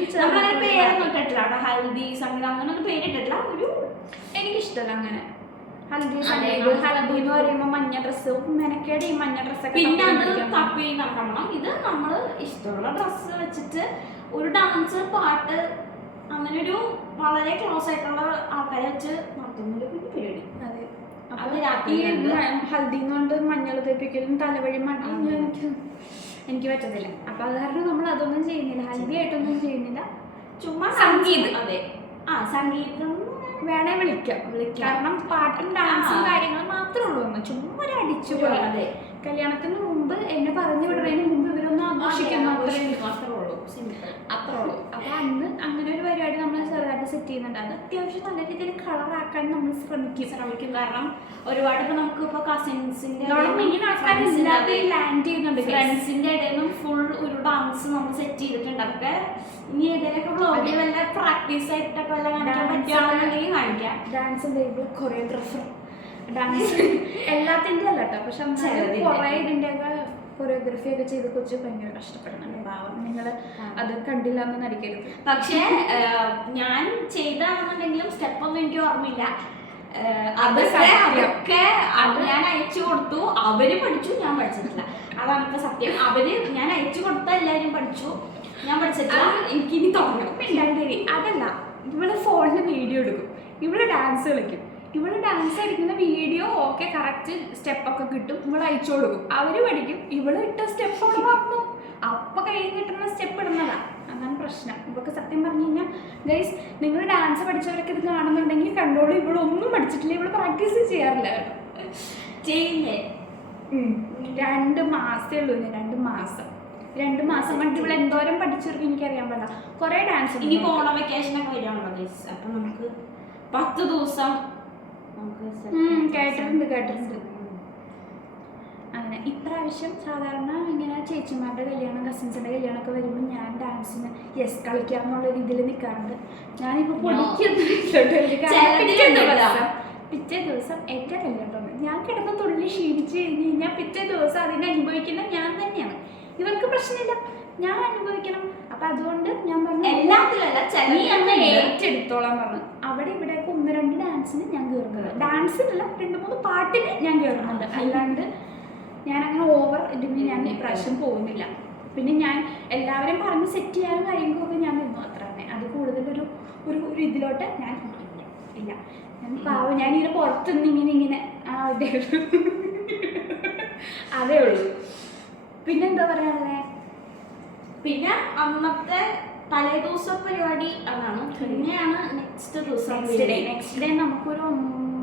ഹൽദി സംഗീതം അങ്ങനൊന്നും പേരിട്ടിട്ടില്ല. ഒരു എനിക്കിഷ്ടമല്ല അങ്ങനെ ഹൽദി സംഗീതം. ഹൽദി എന്ന് പറയുമ്പോൾ മഞ്ഞ ഡ്രസ്സ്, മെനക്കേട് ഈ മഞ്ഞ ഡ്രസ്സൊക്കെ. പിന്നെ അത് തപ്പി നടക്കണം. ഇത് നമ്മള് ഇഷ്ടമുള്ള ഡ്രസ്സ് വെച്ചിട്ട് ഒരു ഡാൻസ്, പാട്ട്, അങ്ങനെ ഒരു വളരെ ക്ലോസ് ആയിട്ടുള്ള ആൾക്കാരെ വെച്ച് നടത്തുന്ന ഒരു കുഞ്ഞു പരിപാടി. ഹൽദി കൊണ്ട് മഞ്ഞൾ തേപ്പിക്കലും തലവഴി എനിക്ക് പറ്റത്തില്ല. അപ്പൊ അത് കാരണം നമ്മൾ അതൊന്നും ചെയ്യുന്നില്ല, ഹൽദി ആയിട്ടൊന്നും ചെയ്യുന്നില്ല. ചുമ്മാ സംഗീതം. അതെ, സംഗീതം വേണേ വിളിക്കാം. കാരണം പാട്ടും ഡാൻസും കാര്യങ്ങളും മാത്രമേ ഉള്ളൂ. ചുമ്മാ ഒരു അടിച്ചു പോയി. അതെ, കല്യാണത്തിന് മുമ്പ് എന്നെ പറഞ്ഞു വിടുന്നതിന് മുമ്പ് ഇവരൊന്നും ആഘോഷിക്കുന്നു, അത്രേ ഉള്ളൂ. അപ്പൊ അന്ന് അങ്ങനെ ഒരു പരിപാടി നമ്മൾ ചെറുതായിട്ട് സെറ്റ് ചെയ്യുന്നുണ്ട്. അത് അത്യാവശ്യം നല്ല രീതിയിൽ കളറാക്കാൻ നമ്മൾ ശ്രമിക്കും. കാരണം ഒരുപാട് ഇപ്പൊ നമുക്ക് ഇപ്പൊ കസിൻസിന്റെ ലാൻഡ് ചെയ്യുന്നുണ്ട്. ഫ്രണ്ട്സിന്റെ ഇടയിലും ഫുൾ ഒരു ഡാൻസ് നമ്മൾ സെറ്റ് ചെയ്തിട്ടുണ്ട്. അതൊക്കെ ഇനി ഏതെങ്കിലുമൊക്കെ ബ്ലോഗിൽ വല്ല പ്രാക്ടീസ് ആയിട്ടൊക്കെ വല്ല കാണിക്കാൻ പറ്റുകയാണെന്നുണ്ടെങ്കിൽ കാണിക്കാം. ഡാൻസ് കൊറിയോഗ്രാഫർ ഡാൻസ് എല്ലാത്തിൻ്റെ അല്ല കേട്ടോ, പക്ഷെ കുറെ ഇതിൻ്റെയൊക്കെ കൊറിയോഗ്രഫി ഒക്കെ ചെയ്ത് കൊച്ചു ഭയങ്കര കഷ്ടപ്പെടുന്നുണ്ട്. പാവം, നിങ്ങൾ അത് കണ്ടില്ല എന്ന് നടിക്കരുത്. പക്ഷേ ഞാൻ ചെയ്താണെന്നുണ്ടെങ്കിലും സ്റ്റെപ്പൊന്നും എനിക്ക് ഓർമ്മയില്ല. അതൊക്കെ ഞാൻ അയച്ചു കൊടുത്തു, അവര് പഠിച്ചു, ഞാൻ പഠിച്ചിട്ടില്ല. അതാണ് ഇപ്പൊ സത്യം. ഞാൻ അയച്ചു കൊടുത്ത എല്ലാവരും പഠിച്ചു, ഞാൻ പഠിച്ചിട്ടില്ല. എനിക്കിനി തോന്നണം. അതല്ല, ഇവള് ഫോണിൽ വീഡിയോ എടുക്കും, ഇവള് ഡാൻസ് കളിക്കും. ഇവള് ഡാൻസ് കളിക്കുന്ന വീഡിയോ ഓക്കെ കറക്റ്റ് സ്റ്റെപ്പൊക്കെ കിട്ടും, ഇവള് അയച്ചു കൊടുക്കും, അവര് പഠിക്കും. ഇവള് ഇട്ട സ്റ്റെപ്പ് അവിടെ പറഞ്ഞു, അപ്പൊ കയ്യിൽ കിട്ടുന്ന സ്റ്റെപ്പ് ഇടുന്നതാ. അതാണ് പ്രശ്നം. ഇവർക്ക് സത്യം പറഞ്ഞു കഴിഞ്ഞാൽ ഗൈസ്, നിങ്ങൾ ഡാൻസ് പഠിച്ചവരൊക്കെ ഇത് കാണുന്നുണ്ടെങ്കിൽ കണ്ടോളൂ, ഇവളൊന്നും പഠിച്ചിട്ടില്ല, ഇവള് പ്രാക്ടീസ് ചെയ്യാറില്ല. ചെയ്യില്ലേ? 2 മാസമേ ഉള്ളൂ. 2 മാസം കൊണ്ട് ഇവിടെ എന്തോരം പഠിച്ചവർക്ക് എനിക്കറിയാൻ പാടില്ല. കുറെ ഡാൻസ്. ഇനി ഓണ വെക്കേഷൻ ഒക്കെ വരികയാണല്ലോ ഗൈസ്, അപ്പൊ നമുക്ക് 10 ദിവസം കേട്ടിട്ടുണ്ട്. അങ്ങനെ ഇപ്രാവശ്യം സാധാരണ ഇങ്ങനെ ചേച്ചിമാരുടെ കല്യാണം, കസിൻസിന്റെ കല്യാണമൊക്കെ വരുമ്പോൾ ഞാൻ ഡാൻസിന് കളിക്കാം എന്നുള്ള രീതിയിൽ നിൽക്കാറുണ്ട്. ഞാനിപ്പോൾ പിറ്റേ ദിവസം എൻ്റെ കല്യാണം ഞാൻ കിടന്ന് തുള്ളി ക്ഷീണിച്ച് കഴിഞ്ഞ് കഴിഞ്ഞാൽ പിറ്റേ ദിവസം അതിനെ അനുഭവിക്കുന്ന ഞാൻ തന്നെയാണ്. ഇവർക്ക് പ്രശ്നമില്ല, ഞാൻ അനുഭവിക്കണം. അപ്പൊ അതുകൊണ്ട് ഞാൻ പറഞ്ഞു ഏറ്റെടുത്തോളാൻ പറഞ്ഞു. അവിടെ ഇവിടെയൊക്കെ 1-2 ഡാൻസിന് ഞാൻ കയറുന്നത്, ഡാൻസിനല്ല 2-3 പാട്ടിന് ഞാൻ കയറുന്നുണ്ട്. അല്ലാണ്ട് ഞാനങ്ങനെ ഓവർ ഇതിന് ഞാൻ ഇപ്രാവശ്യം പോകുന്നില്ല. പിന്നെ ഞാൻ എല്ലാവരും പറഞ്ഞ് സെറ്റ് ചെയ്യാനും കാര്യങ്ങളൊക്കെ ഞാൻ നിന്നു, അത്ര തന്നെ. അത് കൂടുതലൊരു ഒരു ഇതിലോട്ട് ഞാൻ ഇല്ല. ഞാൻ പാവം, ഞാനിങ്ങനെ പുറത്തുനിന്ന് ഇങ്ങനെ അതേ ഉള്ളൂ. പിന്നെന്താ പറയാനുള്ളത്? പിന്നെ അന്നത്തെ തലേ ദിവസം പരിപാടി അതാണ്. പിന്നെയാണ് നെക്സ്റ്റ് ഡേ നമുക്കൊരു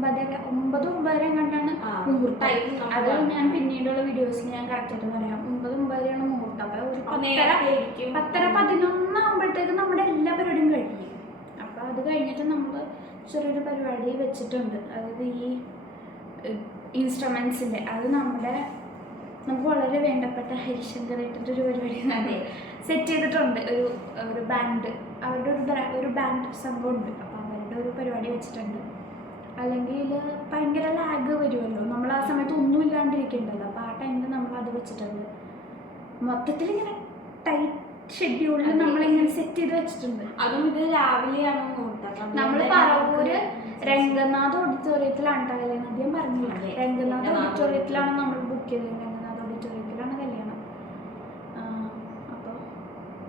9-9:30 കണ്ടാണ് മുഹൂർത്തം. അത് ഞാൻ പിന്നീടുള്ള വീഡിയോസിൽ ഞാൻ കറക്റ്റായിട്ട് പറയാം. 9-9:30 മുഹൂർത്തം. അപ്പോൾ ഒരു 10-11 ആകുമ്പോഴത്തേക്കും നമ്മുടെ എല്ലാ പരിപാടിയും കഴിഞ്ഞു. അപ്പോൾ അത് കഴിഞ്ഞിട്ട് നമ്മൾ ചെറിയൊരു പരിപാടി വെച്ചിട്ടുണ്ട്. അതായത് ഈ ഇൻസ്ട്രുമെൻസിൻ്റെ അത് നമുക്ക് വളരെ വേണ്ടപ്പെട്ട ഹരിശങ്കർ ഏട്ടൻ്റെ ഒരു പരിപാടി സെറ്റ് ചെയ്തിട്ടുണ്ട്. ഒരു ബാൻഡ്, അവരുടെ ഒരു ബാൻഡ് സംഘമുണ്ട്. അപ്പോൾ അവരുടെ ഒരു പരിപാടി വെച്ചിട്ടുണ്ട്. അല്ലെങ്കിൽ ഭയങ്കര ലാഗ് വരുമല്ലോ, നമ്മൾ ആ സമയത്ത് ഒന്നും ഇല്ലാണ്ടിരിക്കണ്ടല്ലോ. അപ്പോൾ ആ ടൈമിൽ നമ്മൾ അത് വെച്ചിട്ടുണ്ട്. മൊത്തത്തിൽ ഇങ്ങനെ ടൈറ്റ് ഷെഡ്യൂളിൽ നമ്മളിങ്ങനെ സെറ്റ് ചെയ്ത് വെച്ചിട്ടുണ്ട്. അതും ഇത് രാവിലെയാണ് നമ്മൾ പറവൂര് രംഗനാഥ് ഓഡിറ്റോറിയത്തിലാണ് കല്യാണം. ആദ്യം പറഞ്ഞില്ല, രംഗനാഥ് ഓഡിറ്റോറിയത്തിലാണ് നമ്മൾ ബുക്ക് ചെയ്തത്. രംഗനാഥ് ഓഡിറ്റോറിയത്തിലാണ് കല്യാണം. അപ്പോൾ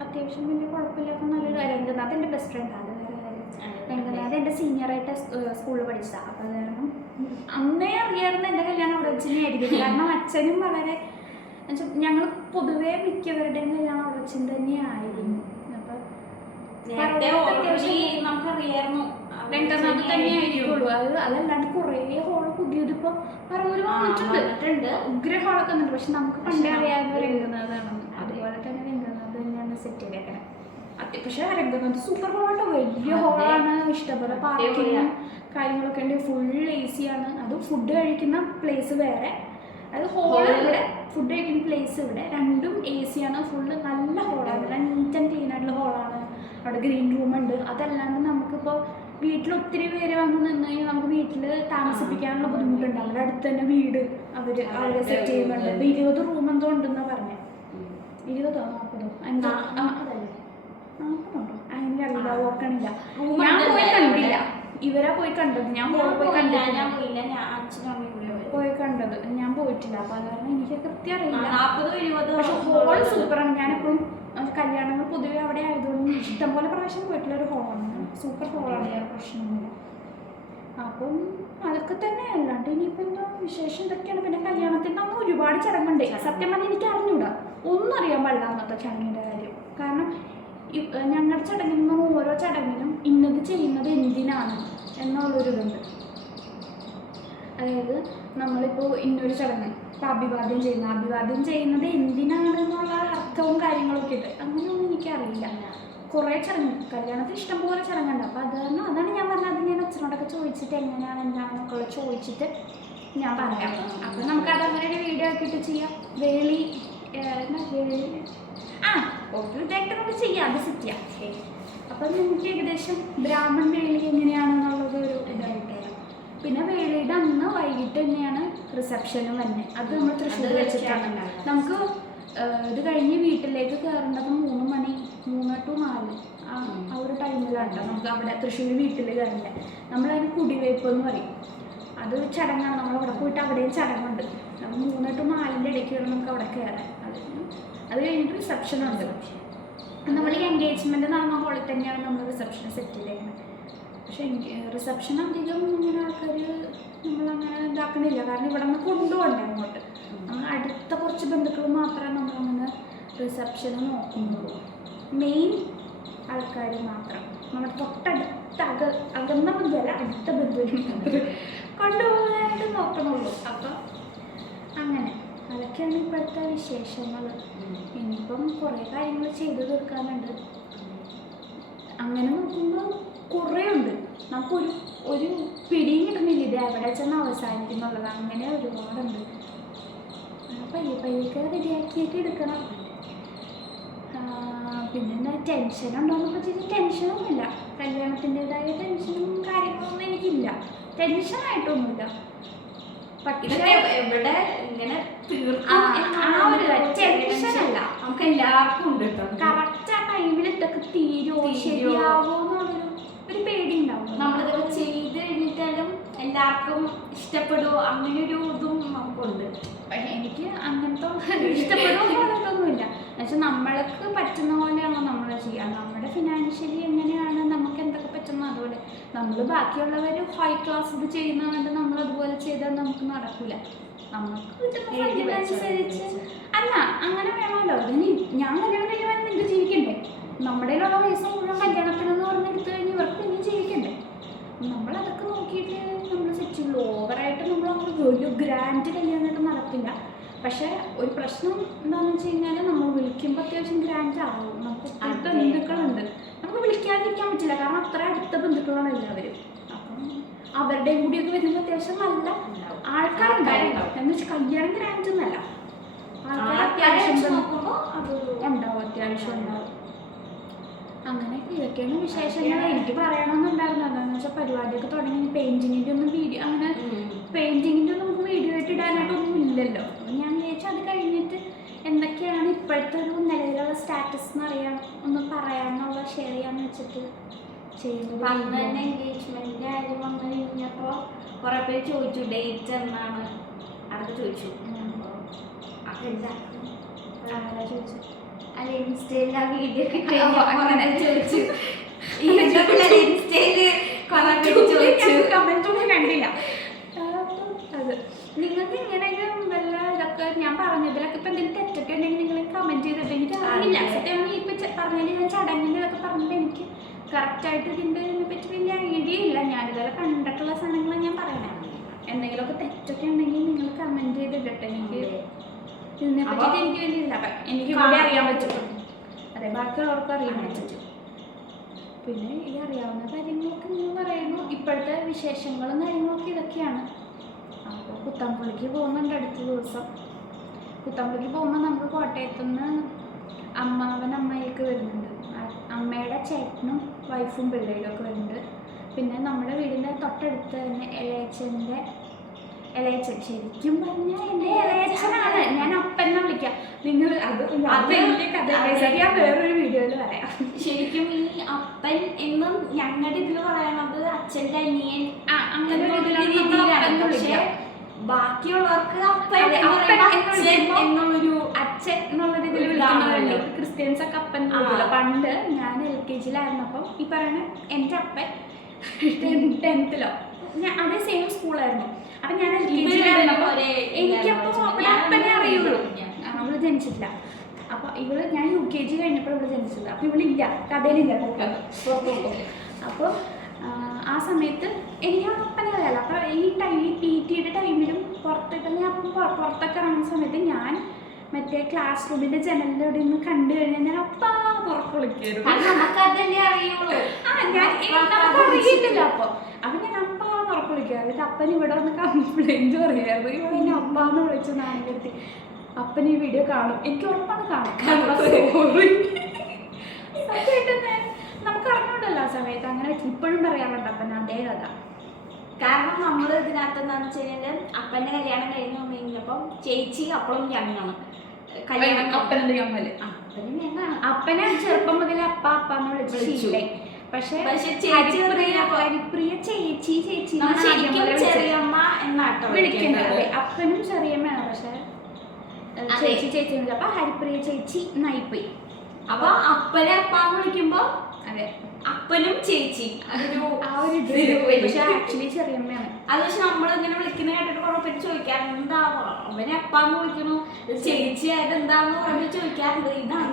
അത്യാവശ്യം വലിയ കുഴപ്പമില്ലാത്ത നല്ലൊരു രംഗനാഥ് എൻ്റെ ബെസ്റ്റ് ഫ്രണ്ട് ആണ്. രംഗനാഥ് എൻ്റെ സീനിയറായിട്ട് സ്കൂളിൽ പഠിച്ചതാണ്. അപ്പോൾ അത് കാരണം അന്നേ അറിയാമായിരുന്നു എൻ്റെ കല്യാണം അവിടെ വെച്ച് തന്നെയായിരിക്കും. കാരണം അച്ഛനും വളരെ ഞങ്ങൾ പൊതുവേ മിക്കവരുടെയും കല്യാണം അവിടെ വെച്ച് തന്നെയായിരുന്നു. അപ്പോൾ നമുക്കറിയായിരുന്നു രംഗനാഥ് തന്നെയായിരിക്കുള്ളൂ. അതല്ലാണ്ട് കുറേ ഹോള് പുതിയത് ഇപ്പോൾ പറവൂര് വന്നിട്ടുണ്ട്. ഉഗ്ര ഹോളൊക്കെ വന്നിട്ടുണ്ട്. പക്ഷെ നമുക്ക് പണ്ടേ അറിയാവുന്ന രംഗനാഥാണെന്ന്. അതുപോലെ തന്നെ രംഗനാഥ് തന്നെയാണ് സെറ്റ് ചെയ്തേക്കണേ. പക്ഷെ രംഗനാഥ് സൂപ്പർ ഹോളാട്ടോ, വലിയ ഹോളാണ്, ഇഷ്ടംപോലെ പാർക്കിങ്ങും കാര്യങ്ങളൊക്കെ ഉണ്ട്, ഫുൾ AC ആണ്. അത് ഫുഡ് കഴിക്കുന്ന പ്ലേസ് വേറെ, അത് ഹോള് ഇവിടെ, ഫുഡ് കഴിക്കുന്ന പ്ലേസ് ഇവിടെ, രണ്ടും AC ആണ്. ഫുള്ള് നല്ല ഹോളാണ്, നല്ല നീറ്റ് ആൻഡ് ക്ലീൻ ആയിട്ടുള്ള ഹോളാണ്. അവിടെ ഗ്രീൻ റൂം ഉണ്ട്. അതല്ലാണ്ട് നമുക്കിപ്പോൾ വീട്ടിൽ ഒത്തിരി പേര് വന്ന് നിന്ന് കഴിഞ്ഞാൽ നമുക്ക് വീട്ടിൽ താമസിപ്പിക്കാനുള്ള ബുദ്ധിമുട്ടുണ്ട്. അവിടെ അടുത്ത് തന്നെ വീട് അവരെ സെറ്റ് ചെയ്യുന്നുണ്ട്. ഇപ്പോൾ 20 റൂം എന്തോ ഉണ്ടെന്നാണ് പറഞ്ഞത്. 20ഓ 40ഓ എന്തോ 40ഉണ്ടോ അതിൻ്റെ അറിയില്ല, ഓർക്കണില്ല. ഞാൻ പോയി കണ്ടില്ല, ഇവരാ പോയി കണ്ടത്. ഞാൻ പോയി കണ്ടത്, പോയി കണ്ടത് ഞാൻ പോയിട്ടില്ല. അപ്പോൾ അത് കാരണം എനിക്ക് കൃത്യം അറിയില്ല. പക്ഷെ ഹോള് സൂപ്പറാണ്. ഞാനെപ്പോഴും കല്യാണങ്ങൾ പൊതുവെ അവിടെ ആയതുകൊണ്ട് ഇഷ്ടംപോലെ പ്രാവശ്യം പോയിട്ടുള്ള ഒരു ഹോളാണ്. സൂപ്പർ ഹോളാണ്, വേറെ പ്രശ്നമൊന്നുമില്ല. അപ്പം അതൊക്കെ തന്നെ. അല്ലാണ്ട് ഇനിയിപ്പോൾ എന്തോ വിശേഷം ഇതൊക്കെയാണ്. പിന്നെ കല്യാണത്തിൻ്റെ അന്ന് ഒരുപാട് ചടങ്ങുണ്ട്. സത്യം പറഞ്ഞാൽ എനിക്ക് അറിഞ്ഞൂടാ, ഒന്നും അറിയാൻ പാടില്ല അന്നത്തെ ചടങ്ങിൻ്റെ കാര്യം. കാരണം ഞങ്ങളുടെ ചടങ്ങിൽ നിന്നും ഓരോ ചടങ്ങിനും ഇന്നത് ചെയ്യുന്നത് എന്തിനാണ് എന്നുള്ളൊരിതുണ്ട്. അതായത് നമ്മളിപ്പോൾ ഇന്നൊരു ചടങ്ങ് ഇപ്പോൾ അഭിവാദ്യം ചെയ്യുന്നത് എന്തിനാണെന്നുള്ള അർത്ഥവും കാര്യങ്ങളൊക്കെ ഉണ്ട്. അങ്ങനെയൊന്നും എനിക്കറിയില്ല. കുറേ ചടങ്ങ് കല്യാണത്തിൽ ഇഷ്ടംപോലെ ചടങ്ങുണ്ട്. അപ്പോൾ അതാണ് ഞാൻ പറഞ്ഞത്. അത് ഞാൻ അച്ഛനോടൊക്കെ ചോദിച്ചിട്ട് എങ്ങനെയാണ് എന്താണെന്നൊക്കെ ചോദിച്ചിട്ട് ഞാൻ പറയാം. അപ്പോൾ നമുക്കതങ്ങനെ ഒരു വീഡിയോ ആക്കിയിട്ട് ചെയ്യാം. വേളി ഇതായിട്ട് നമുക്ക് ചെയ്യാം, അത് സെറ്റ് ചെയ്യാം. അപ്പം നമുക്ക് ഏകദേശം ബ്രാഹ്മൺ വേളി എങ്ങനെയാണെന്നുള്ളത് ഒരു ഇതായിട്ട്. പിന്നെ വേളിയുടെ അന്ന് വൈകിട്ട് തന്നെയാണ് റിസപ്ഷനും തന്നെ. അത് നമ്മൾ തൃശ്ശൂർ വെച്ചിട്ടാണ്. നമുക്ക് ഇത് കഴിഞ്ഞ് വീട്ടിലേക്ക് കയറേണ്ടത് 3 മണി 3 to 4 ആ ഒരു ടൈമിലാണ് നമുക്ക് അവിടെ തൃശ്ശൂർ വീട്ടിൽ കയറേണ്ടത്. നമ്മളതിന് കുടിവയ്പ്പ് എന്ന് പറയും. അത് ചടങ്ങാണ്. നമ്മളവിടെ പോയിട്ട് അവിടെയും ചടങ്ങുണ്ട്. 3 to 4 ഇടയ്ക്ക് വേണം നമുക്ക് അവിടെ കയറാൻ. അത് കഴിഞ്ഞിട്ട് റിസപ്ഷനുണ്ട്. നമ്മൾ ഈ എൻഗേജ്മെൻറ്റ് നടന്ന ഹോളിൽ തന്നെയാണ് നമ്മൾ റിസപ്ഷൻ സെറ്റ് ചെയ്തേക്കുന്നത്. പക്ഷേ റിസപ്ഷൻ അധികം ഇങ്ങനെ ആൾക്കാർ നമ്മളങ്ങനെ ഇതാക്കണില്ല. കാരണം ഇവിടെ നിന്ന് കൊണ്ടുപോകണ്ടേ അങ്ങോട്ട്. നമ്മൾ അടുത്ത കുറച്ച് ബന്ധുക്കൾ മാത്രമേ നമ്മളങ്ങനെ റിസപ്ഷന് നോക്കുന്നുള്ളൂ. മെയിൻ ആൾക്കാർ മാത്രം, നമ്മുടെ തൊട്ടടുത്ത അകന്ന ബന്ധുവല്ല, അടുത്ത ബന്ധുവിന് മാത്രമേ കൊണ്ടുപോകാനായിട്ട് നോക്കണുള്ളൂ. അപ്പം അങ്ങനെ അതൊക്കെയാണ് ഇപ്പോഴത്തെ വിശേഷങ്ങൾ. ഇനിയിപ്പം കുറേ കാര്യങ്ങൾ ചെയ്തു തീർക്കാനുണ്ട്. അങ്ങനെ നോക്കുമ്പോൾ കുറേ ഉണ്ട്. നമുക്കൊരു പിടിയും കിട്ടുന്നില്ല ഇത് എവിടെ ചെന്ന് അവസാനിക്കുന്നുള്ളത്. അങ്ങനെ ഒരുപാടുണ്ട്. പയ്യൊക്കെ റെഡിയാക്കിയിട്ട് എടുക്കണം. പിന്നെ എന്താ ടെൻഷനുണ്ടോയെന്നൊക്കെ ചോദിച്ചാൽ ടെൻഷനൊന്നുമില്ല. കല്യാണത്തിൻ്റെതായ ടെൻഷനും കാര്യങ്ങളൊന്നും എനിക്കില്ല. ടെൻഷനായിട്ടൊന്നുമില്ല. പക്ഷേ എവിടെ ഇങ്ങനെ ടെൻഷനല്ല, നമുക്ക് എല്ലാവർക്കും ഉണ്ട് കേട്ടോ. കറക്റ്റ് ആ ടൈമിൽ ഇതൊക്കെ തീരുമോ ശരിയാവോ എന്നുള്ളൊരു പേടി ഉണ്ടാവും. നമ്മളിതൊക്കെ ചെയ്ത് കഴിഞ്ഞിട്ടാലും എല്ലാവർക്കും ഇഷ്ടപ്പെടുമോ അങ്ങനെ ഒരു ഇതും നമുക്കുണ്ട്. പക്ഷെ എനിക്ക് അങ്ങനത്തെ ഇഷ്ടപ്പെടുമൊന്നുമില്ല. എന്നുവെച്ചാൽ നമ്മൾക്ക് പറ്റുന്ന പോലെയാണോ നമ്മൾ ചെയ്യുക. നമ്മുടെ ഫിനാൻഷ്യലി എങ്ങനെയാണ് നമുക്ക് എന്തൊക്കെ പറ്റുന്നോ അതുപോലെ. നമ്മൾ ബാക്കിയുള്ളവർ ഹൈ ക്ലാസ് ഇത് ചെയ്യുന്നതുകൊണ്ട് നമ്മൾ അതുപോലെ ചെയ്താൽ നമുക്ക് നടക്കില്ല. നമുക്ക് അനുസരിച്ച് അല്ല, അങ്ങനെ വേണമല്ലോ. ഞാൻ കല്യാണം കഴിയുമ്പോൾ നിങ്ങൾക്ക് ജീവിക്കണ്ടേ? നമ്മുടെ ഉള്ള പൈസ മുഴുവൻ കല്യാണത്തിനെന്ന് പറഞ്ഞെടുത്ത് കഴിഞ്ഞ് ഇവർക്ക് ഇനി ജീവിക്കണ്ടേ? നമ്മളതൊക്കെ നോക്കിയിട്ട് നമ്മൾ സെറ്റ് ചെയ്യുള്ളൂ. ഓവറായിട്ട് നമ്മൾ ഒരു ഗ്രാൻഡ് കല്യാണമായിട്ട് നടക്കില്ല. പക്ഷേ ഒരു പ്രശ്നം എന്താണെന്ന് വെച്ച് കഴിഞ്ഞാൽ നമ്മൾ വിളിക്കുമ്പോൾ അത്യാവശ്യം ഗ്രാൻഡ് ആവും. നമുക്ക് ബന്ധുക്കളുണ്ട്, നമുക്ക് വിളിക്കാതിരിക്കാൻ പറ്റില്ല. കാരണം അത്ര അടുത്ത ബന്ധുക്കളാണ് എല്ലാവരും. അപ്പം അവരുടെയും കൂടിയൊക്കെ വരുമ്പോൾ അത്യാവശ്യം നല്ല ആൾക്കാരുണ്ടാവും. എന്ന് വെച്ചാൽ കല്യാണം ഗ്രാൻഡ് ഒന്നല്ല, ആൾക്കാർ അത്യാവശ്യം നോക്കുമ്പോൾ അത് ഉണ്ടാവും, അത്യാവശ്യം ഉണ്ടാവും. അങ്ങനെയൊക്കെ ഇതൊക്കെയാണ് വിശേഷങ്ങൾ. എനിക്ക് പറയണമെന്നുണ്ടായിരുന്നു. എന്താണെന്ന് വെച്ചാൽ പരിപാടിയൊക്കെ തുടങ്ങി. പെയിൻറ്റിങ്ങിൻ്റെ ഒന്നും വീഡിയോ അങ്ങനെ പെയിൻറ്റിങ്ങിൻ്റെ ഒന്നും നമുക്ക് വീഡിയോ ആയിട്ട് ഇടാനായിട്ടൊന്നും ഇല്ലല്ലോ. അപ്പം ഞാൻ വിചാരിച്ചാൽ അത് കഴിഞ്ഞിട്ട് എന്തൊക്കെയാണ് ഇപ്പോഴത്തെ ഒരു നിലവിലുള്ള സ്റ്റാറ്റസ് എന്നറിയാം, ഒന്ന് പറയാനുള്ള ഷെയർ ചെയ്യാമെന്ന് വെച്ചിട്ട് ചെയ്യുന്നത്. അന്ന് തന്നെ എൻഗേജ്മെൻറ്റിൻ്റെ കാര്യം വന്നു കഴിഞ്ഞപ്പോൾ കുറേ പേര് ചോദിച്ചു ഡേറ്റ് എന്നാണ്. അതൊക്കെ ചോദിച്ചു. ആരാ ചോദിച്ചു? അല്ല ഇൻസ്റ്റയിൽ ആ വീഡിയോ അങ്ങനെ ചോദിച്ചു. ഇൻസ്റ്റയില് കമൻസ് ഒന്നും കണ്ടില്ല. അത് നിങ്ങൾക്ക് ഇങ്ങനെയൊക്കെ വല്ല ഇതൊക്കെ ഞാൻ പറഞ്ഞതിലൊക്കെ ഇപ്പം എന്തെങ്കിലും തെറ്റൊക്കെ ഉണ്ടെങ്കിൽ നിങ്ങൾ കമൻറ്റ് ചെയ്തിട്ട് എനിക്ക് അറിയില്ല. സത്യമാണ് ഇപ്പം പറഞ്ഞതിൽ ഞാൻ ചടങ്ങിൻ്റെ ഇതൊക്കെ പറഞ്ഞിട്ട് എനിക്ക് കറക്റ്റായിട്ട് ഇതിൻ്റെ പറ്റി വലിയ ഐഡിയ ഇല്ല. ഞാനിതുവരെ കണ്ടിട്ടുള്ള സാധനങ്ങൾ ഞാൻ പറയണേ. എന്തെങ്കിലുമൊക്കെ തെറ്റൊക്കെ ഉണ്ടെങ്കിൽ നിങ്ങൾ കമൻറ്റ് ചെയ്തിട്ട് എനിക്ക് ഇതിനെ പറ്റിയിട്ട് എനിക്ക് വലിയ ഇല്ല. അപ്പം എനിക്ക് കൂടി അറിയാൻ പറ്റും. അതെ, ബാക്കിയുള്ളവർക്കും അറിയാൻ പറ്റും. പിന്നെ ഈ അറിയാവുന്ന കാര്യങ്ങളൊക്കെ നിങ്ങൾ പറയുന്നു. ഇപ്പോഴത്തെ വിശേഷങ്ങളും കാര്യങ്ങളൊക്കെ ഇതൊക്കെയാണ്. അപ്പോൾ കുത്തമ്പുള്ളിക്ക് പോകുന്നുണ്ട് അടുത്ത ദിവസം. കുത്തമ്പുള്ളിക്ക് പോകുമ്പോൾ നമുക്ക് കോട്ടയത്തു നിന്ന് അമ്മായിയൊക്കെ വരുന്നുണ്ട്. അമ്മയുടെ ചേട്ടനും വൈഫും പിള്ളേരും ഒക്കെ വരുന്നുണ്ട്. പിന്നെ നമ്മുടെ വീടിൻ്റെ തൊട്ടടുത്ത് തന്നെ ഇളയച്ചൻ ശരിക്കും പറഞ്ഞാൽ എൻ്റെ ഇളയച്ചനാണ്. ഞാൻ അപ്പനെ വിളിക്കാം. നിങ്ങൾ അത് വലിയ കഥ ഞാൻ വേറൊരു വീഡിയോയിൽ പറയാം. ശരിക്കും ഈ അപ്പൻ എന്നും ഞങ്ങളുടെ ഇതിൽ പറയണത് അച്ഛൻ്റെ അനിയൻ അങ്ങനെ രീതിയിലാണ്. പക്ഷെ ബാക്കിയുള്ളവർക്ക് അപ്പൻ എന്നുള്ളൊരു അച്ഛൻ എന്നുള്ളൊരു ഇതിൽ വിളിക്കുന്നവരുണ്ട്. ക്രിസ്ത്യൻസ് ഒക്കെ അപ്പൻ വിളിക്കില്ല. പണ്ട് ഞാൻ LKG-ലായിരുന്നപ്പം ഈ പറയുന്ന എൻ്റെ അപ്പൻ 10th ഞാൻ അതേ സെയിം സ്കൂളായിരുന്നു. അപ്പം ഞാൻ LKG-ലായിരുന്നപ്പോൾ എനിക്കപ്പോൾ അവിടെ അപ്പനെ അറിയുള്ളൂ. അവള് ജനിച്ചിട്ടില്ല. അപ്പോൾ ഞാൻ UKG കഴിഞ്ഞപ്പോൾ ഇവിടെ ജനിച്ചത്. അപ്പോൾ ഇവളില്ല, കഥയിലില്ല. അപ്പോൾ ആ സമയത്ത് എനിക്ക് അപ്പനെ അറിയാലോ. അപ്പോൾ ഈ PT-യുടെ ടൈമിലും പുറത്തൊക്കെ ഞാൻ പുറത്തൊക്കെ ഇറങ്ങുന്ന സമയത്ത് ഞാൻ മറ്റേ ക്ലാസ് റൂമിൻ്റെ ജനലിൻ്റെ അവിടെ നിന്ന് കണ്ടു കഴിഞ്ഞാൽ ഞാൻ അപ്പാ പുറത്ത് വിളിക്കായിരുന്നു. അറിയില്ലല്ലോ. അപ്പോൾ ഞാൻ അപ്പാ പുറത്ത് വിളിക്കാറ്. അപ്പൻ ഇവിടെ വന്ന് കംപ്ലൈൻറ്റ് പറയായിരുന്നു. ഇവിടെ എന്നെ അപ്പാന്ന് വിളിച്ചു നാണികെടുത്തി. അപ്പൻ ഈ വീഡിയോ കാണും, എനിക്ക് ഉറപ്പാണ് കാണും. നമുക്ക് അറിഞ്ഞോണ്ടല്ലോ ആ സമയത്ത്. അങ്ങനെ ഇപ്പോഴും പറയാറുണ്ട് അപ്പൻ അതേ കഥ. കാരണം നമ്മൾ ഇതിനകത്ത് എന്താണെന്ന് വെച്ച് കഴിഞ്ഞാൽ അപ്പൻ്റെ കല്യാണം കഴിഞ്ഞ് കഴിഞ്ഞപ്പം ചേച്ചി അപ്പളും ഞങ്ങളാണ് കല്യാണം. അപ്പനെ ഞങ്ങള് അപ്പനെ ചെറുപ്പം മുതൽ അപ്പാന്ന് വിളിച്ചു. പക്ഷെ ഹരിപ്രിയ ചേച്ചി ചെറിയമ്മ എന്നാട്ടോ വിളിക്കുന്നത്. അപ്പനും ചെറിയമ്മയാണ്. പക്ഷെ ചേച്ചി അപ്പൊ ഹരിപ്രിയ ചേച്ചി നായിപ്പോയി. അപ്പൊ അപ്പനെ അപ്പാന്ന് വിളിക്കുമ്പോ അതെ അപ്പനും ചേച്ചി പക്ഷെ ആക്ച്വലി ചെറിയമ്മയാണ്. അത് പക്ഷെ നമ്മളിങ്ങനെ വിളിക്കുന്ന കേട്ടിട്ട് കുറെ പേര് ചോദിക്കാറുണ്ട് എന്താ അവനെ അപ്പാന്ന് വിളിക്കണു ചേച്ചി ആയത് എന്താന്ന് പറഞ്ഞ് ചോദിക്കാറുണ്ട്. ഇതാണ്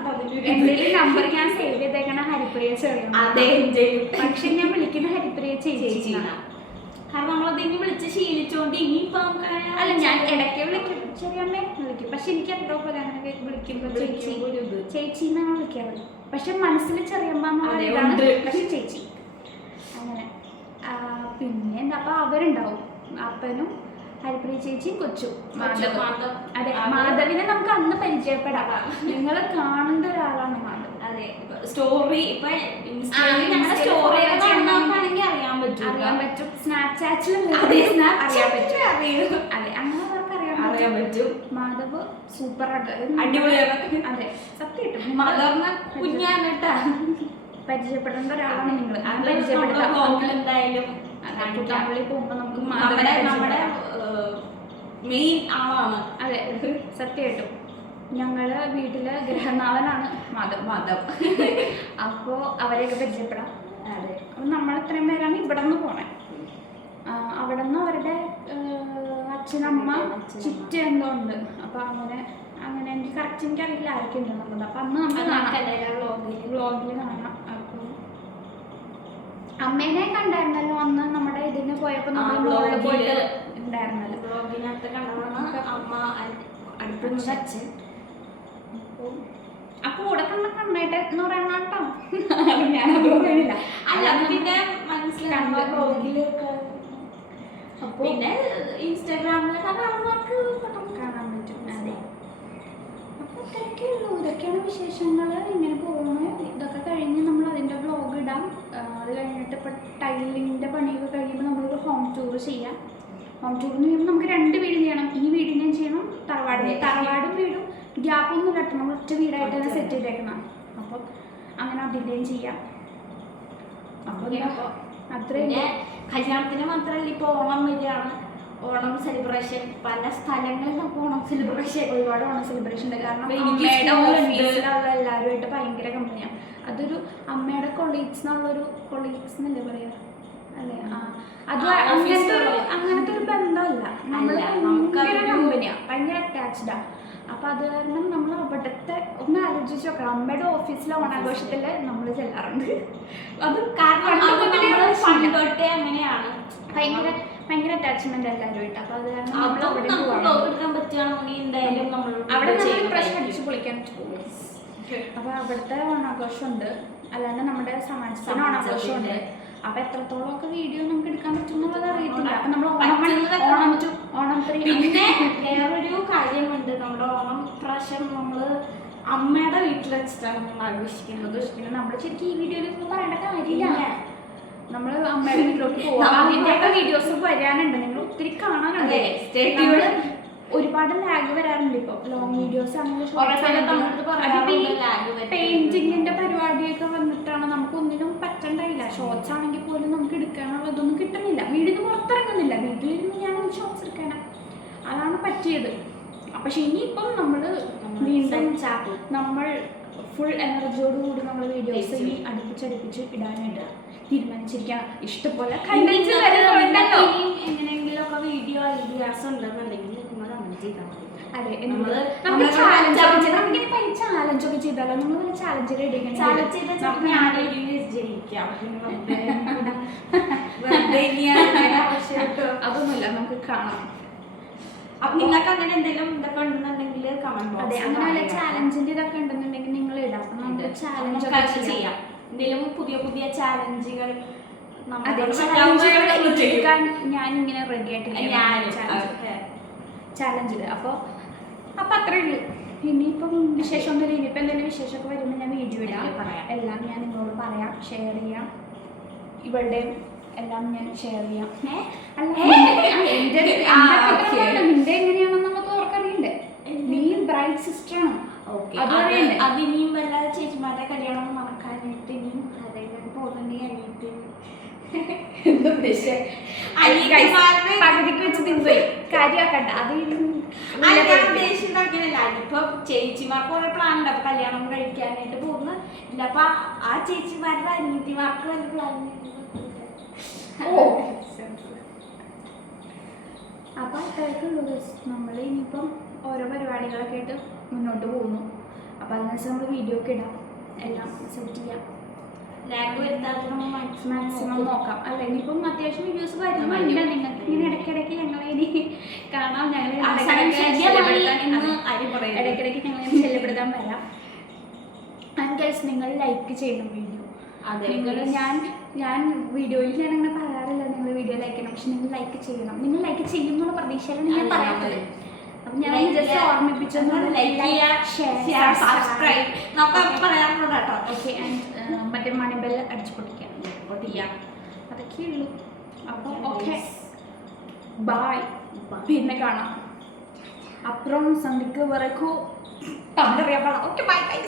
എന്റെ നമ്പർ ഞാൻ സേവ് ചെയ്തേക്കണ ഹരിപ്രിയ ചെറിയമ്മ. അതെ, പക്ഷെ ഞാൻ വിളിക്കുന്ന ഹരിപ്രിയ ചേച്ചി. കാരണം നമ്മളതിന് വിളിച്ച് ശീലിച്ചോണ്ട് ഇനിയിപ്പോ നമുക്ക് അല്ല ഞാൻ ഇടയ്ക്ക് വിളിക്കും ചെറിയമ്മേ വിളിക്കും. പക്ഷെ എനിക്ക് എന്തോ പോലെ അങ്ങനെ വിളിക്കുമ്പോ ചേച്ചി എന്നാണ് വിളിക്കാറ്. പക്ഷെ മനസ്സിൽ ചെറിയമ്മ പക്ഷെ ചേച്ചി അങ്ങനെ. പിന്നെ എന്താ അപ്പൊ അവരുണ്ടാവും, അപ്പനും ഹരിപ്രിയ ചേച്ചിയും കൊച്ചു മാധവ്. അതെ, മാധവിനെ നമുക്ക് അന്ന് പരിചയപ്പെടാം. നിങ്ങൾ കാണേണ്ട ഒരാളാണ് മാധവ്. അതെ, സ്റ്റോറി ഇപ്പൊ സ്റ്റോറി അറിയാൻ പറ്റും. സ്നാപ്ചാറ്റിൽ അറിയാൻ പറ്റും. അതെ, അങ്ങനെ അവർക്ക് അറിയാൻ പറ്റും. മാധവ് സൂപ്പർ അടിപൊളിയാണ്. അതെ, സത്യമായിട്ടും മാധവ കുഞ്ഞാണ് കേട്ടാ. പരിചയപ്പെടേണ്ട ഒരാളാണ് നിങ്ങൾ. എന്തായാലും കുട്ടാമ്പള്ളി പോകുമ്പോ നമുക്ക് നമ്മുടെ മെയിൻ ആളാണ്. അതെ, സത്യമായിട്ടും ഞങ്ങളുടെ വീട്ടിലെ ഗ്രഹനാഥനാണ് മാധവ്. അപ്പോൾ അവരെയൊക്കെ പരിചയപ്പെടാം. അതെ, അപ്പം നമ്മൾ ഇത്രയും പേരാണ് ഇവിടെ നിന്ന് പോണേ. അവിടെ നിന്ന് അവരുടെ അച്ഛനമ്മ ചിറ്റ എന്തോ ഉണ്ട്. അപ്പം അങ്ങനെ എനിക്ക് കറക്റ്റ് എനിക്കറിയില്ല ആരൊക്കെ ഉണ്ടെന്നുള്ളത്. അപ്പം അന്ന് നമുക്ക് വ്ളോഗിൽ കാണാം. അപ്പോൾ അമ്മേനെ കണ്ടായിരുന്നല്ലോ അന്ന് നമ്മുടെ ഇതിന് പോയപ്പോൾ നമ്മൾ വ്ളോഗിൽ പോയിട്ട് ഉണ്ടായിരുന്നല്ലോ. വ്ളോഗിനകത്ത് കണ്ടതാണ് അമ്മ അടുത്ത അച്ഛൻ. അപ്പൊ കൂടെ കണ്ട കണ്ണേട്ടെ എന്ന് പറയണ കേട്ടോ. ഞാനത് പറയുന്നില്ല. അല്ല, പിന്നെ മനസ്സിലാകുമ്പോ വ്ളോഗിലൊക്കെ പിന്നെ ഇൻസ്റ്റാഗ്രാമിലൊക്കെ കാണുന്നവർക്ക് കാണാൻ പറ്റും. അതെ, അപ്പൊ ഇത്രയൊക്കെ ഉള്ളൂ. ഇതൊക്കെയാണ് വിശേഷങ്ങൾ. ഇങ്ങനെ പോകുന്നു. ഇതൊക്കെ കഴിഞ്ഞ് നമ്മൾ അതിൻ്റെ വ്ളോഗ് ഇടാം. അത് കഴിഞ്ഞിട്ട് ഇപ്പം ടൈലിങ്ങിൻ്റെ പണിയൊക്കെ കഴിയുമ്പോൾ നമ്മളൊരു ഹോം ടൂർ ചെയ്യാം. ഹോം ടൂറിന് ചെയ്യുമ്പോൾ നമുക്ക് 2 വീട് ചെയ്യണം. ഈ വീടിനെയും ചെയ്യണം, തറവാടും വീടും ഗ്യാപ്പൊന്നും കെട്ടണം. ഒറ്റ വീടായിട്ട് തന്നെ സെറ്റ് ചെയ്തേക്കണം. അപ്പം അങ്ങനെ അതിൻ്റെയും ചെയ്യാം. അപ്പോൾ അത്രയും കല്യാണത്തിന് മാത്രമല്ല, ഇപ്പോൾ ഓണം വരികയാണ്. ഓണം സെലിബ്രേഷൻ പല സ്ഥലങ്ങളിലൊക്കെ ഓണം സെലിബ്രേഷൻ, ഒരുപാട് ഓണം സെലിബ്രേഷൻ ഉണ്ട്. കാരണം ഓഫീസിലുള്ള എല്ലാവരുമായിട്ട് ഭയങ്കര കമ്പനിയാണ്. അതൊരു അമ്മയുടെ കൊളീഗ്സ് എന്നല്ലേ പറയാ, അല്ലേ? അത് അങ്ങനത്തെ ഒരു ബന്ധമല്ല, നമ്മൾ ഭയങ്കര കമ്പനിയാണ്, ഭയങ്കര അറ്റാച്ച്ഡാ. അപ്പം അത് കാരണം നമ്മൾ അവിടുത്തെ ഒന്ന് ആലോചിച്ച് നോക്കണം. അമ്മയുടെ ഓഫീസിലെ ഓണാഘോഷത്തിൽ നമ്മൾ ചെല്ലാറുണ്ട്. അത് പണ്ടോട്ടേ അങ്ങനെയാണ്, ഭയങ്കര ഭയങ്കര അറ്റാച്ച്മെന്റ് എല്ലാവരുമായിട്ട്. അപ്പം അത് കാരണം നമ്മൾ അവിടെ എടുക്കാൻ പറ്റുകയാണെങ്കിൽ എന്തായാലും നമ്മൾ അവിടെ പ്രശ്നം അടിച്ച് പൊളിക്കാൻ പോകും. അപ്പോൾ അവിടുത്തെ ഓണാഘോഷമുണ്ട്, അല്ലാണ്ട് നമ്മുടെ സമാജത്തിന് ഓണാഘോഷമുണ്ട്. അപ്പൊ എത്രത്തോളം ഒക്കെ വീഡിയോ നമുക്ക് എടുക്കാൻ പറ്റും എന്നുള്ളത് അറിയത്തില്ല. അപ്പൊ നമ്മൾ ഓണം പിന്നെ വേറൊരു കാര്യമുണ്ട്, നമ്മുടെ ഓണം പ്രാവശ്യം നമ്മള് അമ്മയുടെ വീട്ടിൽ വെച്ചിട്ടാണ് നമ്മൾ ആഘോഷിക്കുന്നത്. നമ്മൾ ശരിക്കും ഈ വീഡിയോയിൽ പറയേണ്ട കാര്യമില്ല. നമ്മൾ അമ്മയുടെ വീട്ടിലോട്ട് പോകാം, അതിൻ്റെയൊക്കെ വീഡിയോസ് വരാനുണ്ട്, നിങ്ങൾ ഒത്തിരി കാണാനുണ്ട്. ഒരുപാട് ലാഗ് വരാറുണ്ട് ഇപ്പൊ, ലോങ് വീഡിയോസ് ആണെങ്കിൽ. പെയിന്റിങ്ങിന്റെ പരിപാടിയൊക്കെ വന്നിട്ടാണ് നമുക്ക് ഒന്നിനും പറ്റണ്ടായില്ല. ഷോർട്സ് ആണെങ്കിൽ പോലും നമുക്ക് എടുക്കാനുള്ളതൊന്നും കിട്ടുന്നില്ല, വീടിന് പുറത്തിറങ്ങുന്നില്ല, വീട്ടിലിരുന്ന് ഞാൻ ഷോർട്സ് എടുക്കാനാ, അതാണ് പറ്റിയത്. പക്ഷെ ഇനിയിപ്പം വീണ്ടും നമ്മൾ ഫുൾ എനർജിയോടുകൂടി നമ്മൾ വീഡിയോസ് ഇനി അടുപ്പിച്ചടുപ്പിച്ച് ഇടാനായിട്ട് തീരുമാനിച്ചിരിക്കാം. ഇഷ്ടംപോലെ എങ്ങനെയെങ്കിലും ഒക്കെ വീഡിയോ ഐഡിയാസ് ഉണ്ടെന്നുണ്ടെങ്കിൽ അതെ, ചാലഞ്ചൊക്കെ ചെയ്താലോ? നമ്മൾ ചാലഞ്ച് അതൊന്നുമില്ല, നമുക്ക് കാണാം. അപ്പൊ നിങ്ങൾക്ക് അങ്ങനെ എന്തെങ്കിലും ഇതൊക്കെ ഉണ്ടെന്നുണ്ടെങ്കിൽ കമന്റ് ബോക്സ്. അതെ, അങ്ങനെ ചാലഞ്ചിന്റെ ഇതൊക്കെ ഉണ്ടെന്നുണ്ടെങ്കിൽ നിങ്ങൾ ഇടാം. അപ്പൊ നമുക്ക് ചാലഞ്ച് ചെയ്യാം. എന്തെങ്കിലും പുതിയ പുതിയ ചാലഞ്ചുകൾ ഞാനിങ്ങനെ റെഡി ആയിട്ടില്ല ചാലഞ്ചിൽ. അപ്പോൾ അത്രേ ഉള്ളൂ. ഇനിയിപ്പം വിശേഷം ഒന്നുമില്ല. ഇനിയിപ്പോൾ എന്തെങ്കിലും വിശേഷമൊക്കെ വരുമ്പോൾ ഞാൻ വീഡിയോ ഇടാം, എല്ലാം ഞാൻ നിങ്ങളോട് പറയാം, ഷെയർ ചെയ്യാം. ഇവളുടെയും എല്ലാം ഞാൻ ഷെയർ ചെയ്യാം. നിന്റെ എങ്ങനെയാണെന്ന് നമുക്ക് ഓർക്കറിയണ്ടേ? നീ ബ്രൈറ്റ് സിസ്റ്ററാണ്. അത് ഇനിയും വല്ല ചേച്ചിമാരുടെ കല്യാണം മറക്കാനായിട്ട് ഇനിയും അതെല്ലാം പോകുന്നുണ്ടെങ്കിൽ പകുതിക്ക് വെച്ച് തിന്നുപോയി കാര്യമാക്കണ്ട. അത് ഇപ്പൊ ചേച്ചിമാർക്ക് കുറെ പ്ലാൻ ഉണ്ട്, അപ്പൊ കല്യാണം കഴിക്കാനായിട്ട് പോകുന്ന ഇല്ല. അപ്പൊ ആ ചേച്ചിമാരുടെ അനിയത്തിമാർക്ക് വല്ല പ്ലാൻ. അപ്പൊ അത്രയ്ക്കുള്ളൂ. നമ്മൾ ഇനിയിപ്പം ഓരോ പരിപാടികളൊക്കെ ആയിട്ട് മുന്നോട്ട് പോകുന്നു. അപ്പൊ അതിനനുസരിച്ച് നമ്മൾ വീഡിയോ ഒക്കെ ഇടാം, എല്ലാം സെറ്റ് ചെയ്യാം, മാക്സിമം നോക്കാം. അല്ല, ഇനിയിപ്പം അത്യാവശ്യം വീഡിയോസ് വരുന്നുണ്ട്. നിങ്ങൾക്ക് ഇങ്ങനെ ഇടയ്ക്കിടയ്ക്ക് ഞങ്ങളെ ഇനി കാണാം, ഇടയ്ക്കിടയ്ക്ക് ഞങ്ങളെ ശല്യപ്പെടുത്താൻ വരാം. ആൻഡ് ഗൈസ്, നിങ്ങൾ ലൈക്ക് ചെയ്യണം വീഡിയോ. നിങ്ങൾ ഞാൻ വീഡിയോയിൽ ഞാൻ അങ്ങനെ പറയാറില്ല നിങ്ങൾ വീഡിയോ ലൈക്ക് ചെയ്യണം, പക്ഷെ നിങ്ങൾ ലൈക്ക് ചെയ്യണം. നിങ്ങൾ ലൈക്ക് ചെയ്യുന്നുള്ള പ്രതീക്ഷയിലാണ് ഞാൻ പറയാത്തത്. അപ്പം ഞാൻ ജസ്റ്റ് ഓർമ്മിപ്പിച്ചു, മറ്റേ മണിബെല്ല് അടിച്ചു പൊട്ടിക്കാം. അതൊക്കെ ഉള്ളൂ. അപ്പോൾ ഓക്കെ, ബായ്, പിന്നെ കാണാം. അപ്പുറം സന്ധിക്ക് വരക്കൂ തമിഴറിയാം. Okay, bye by.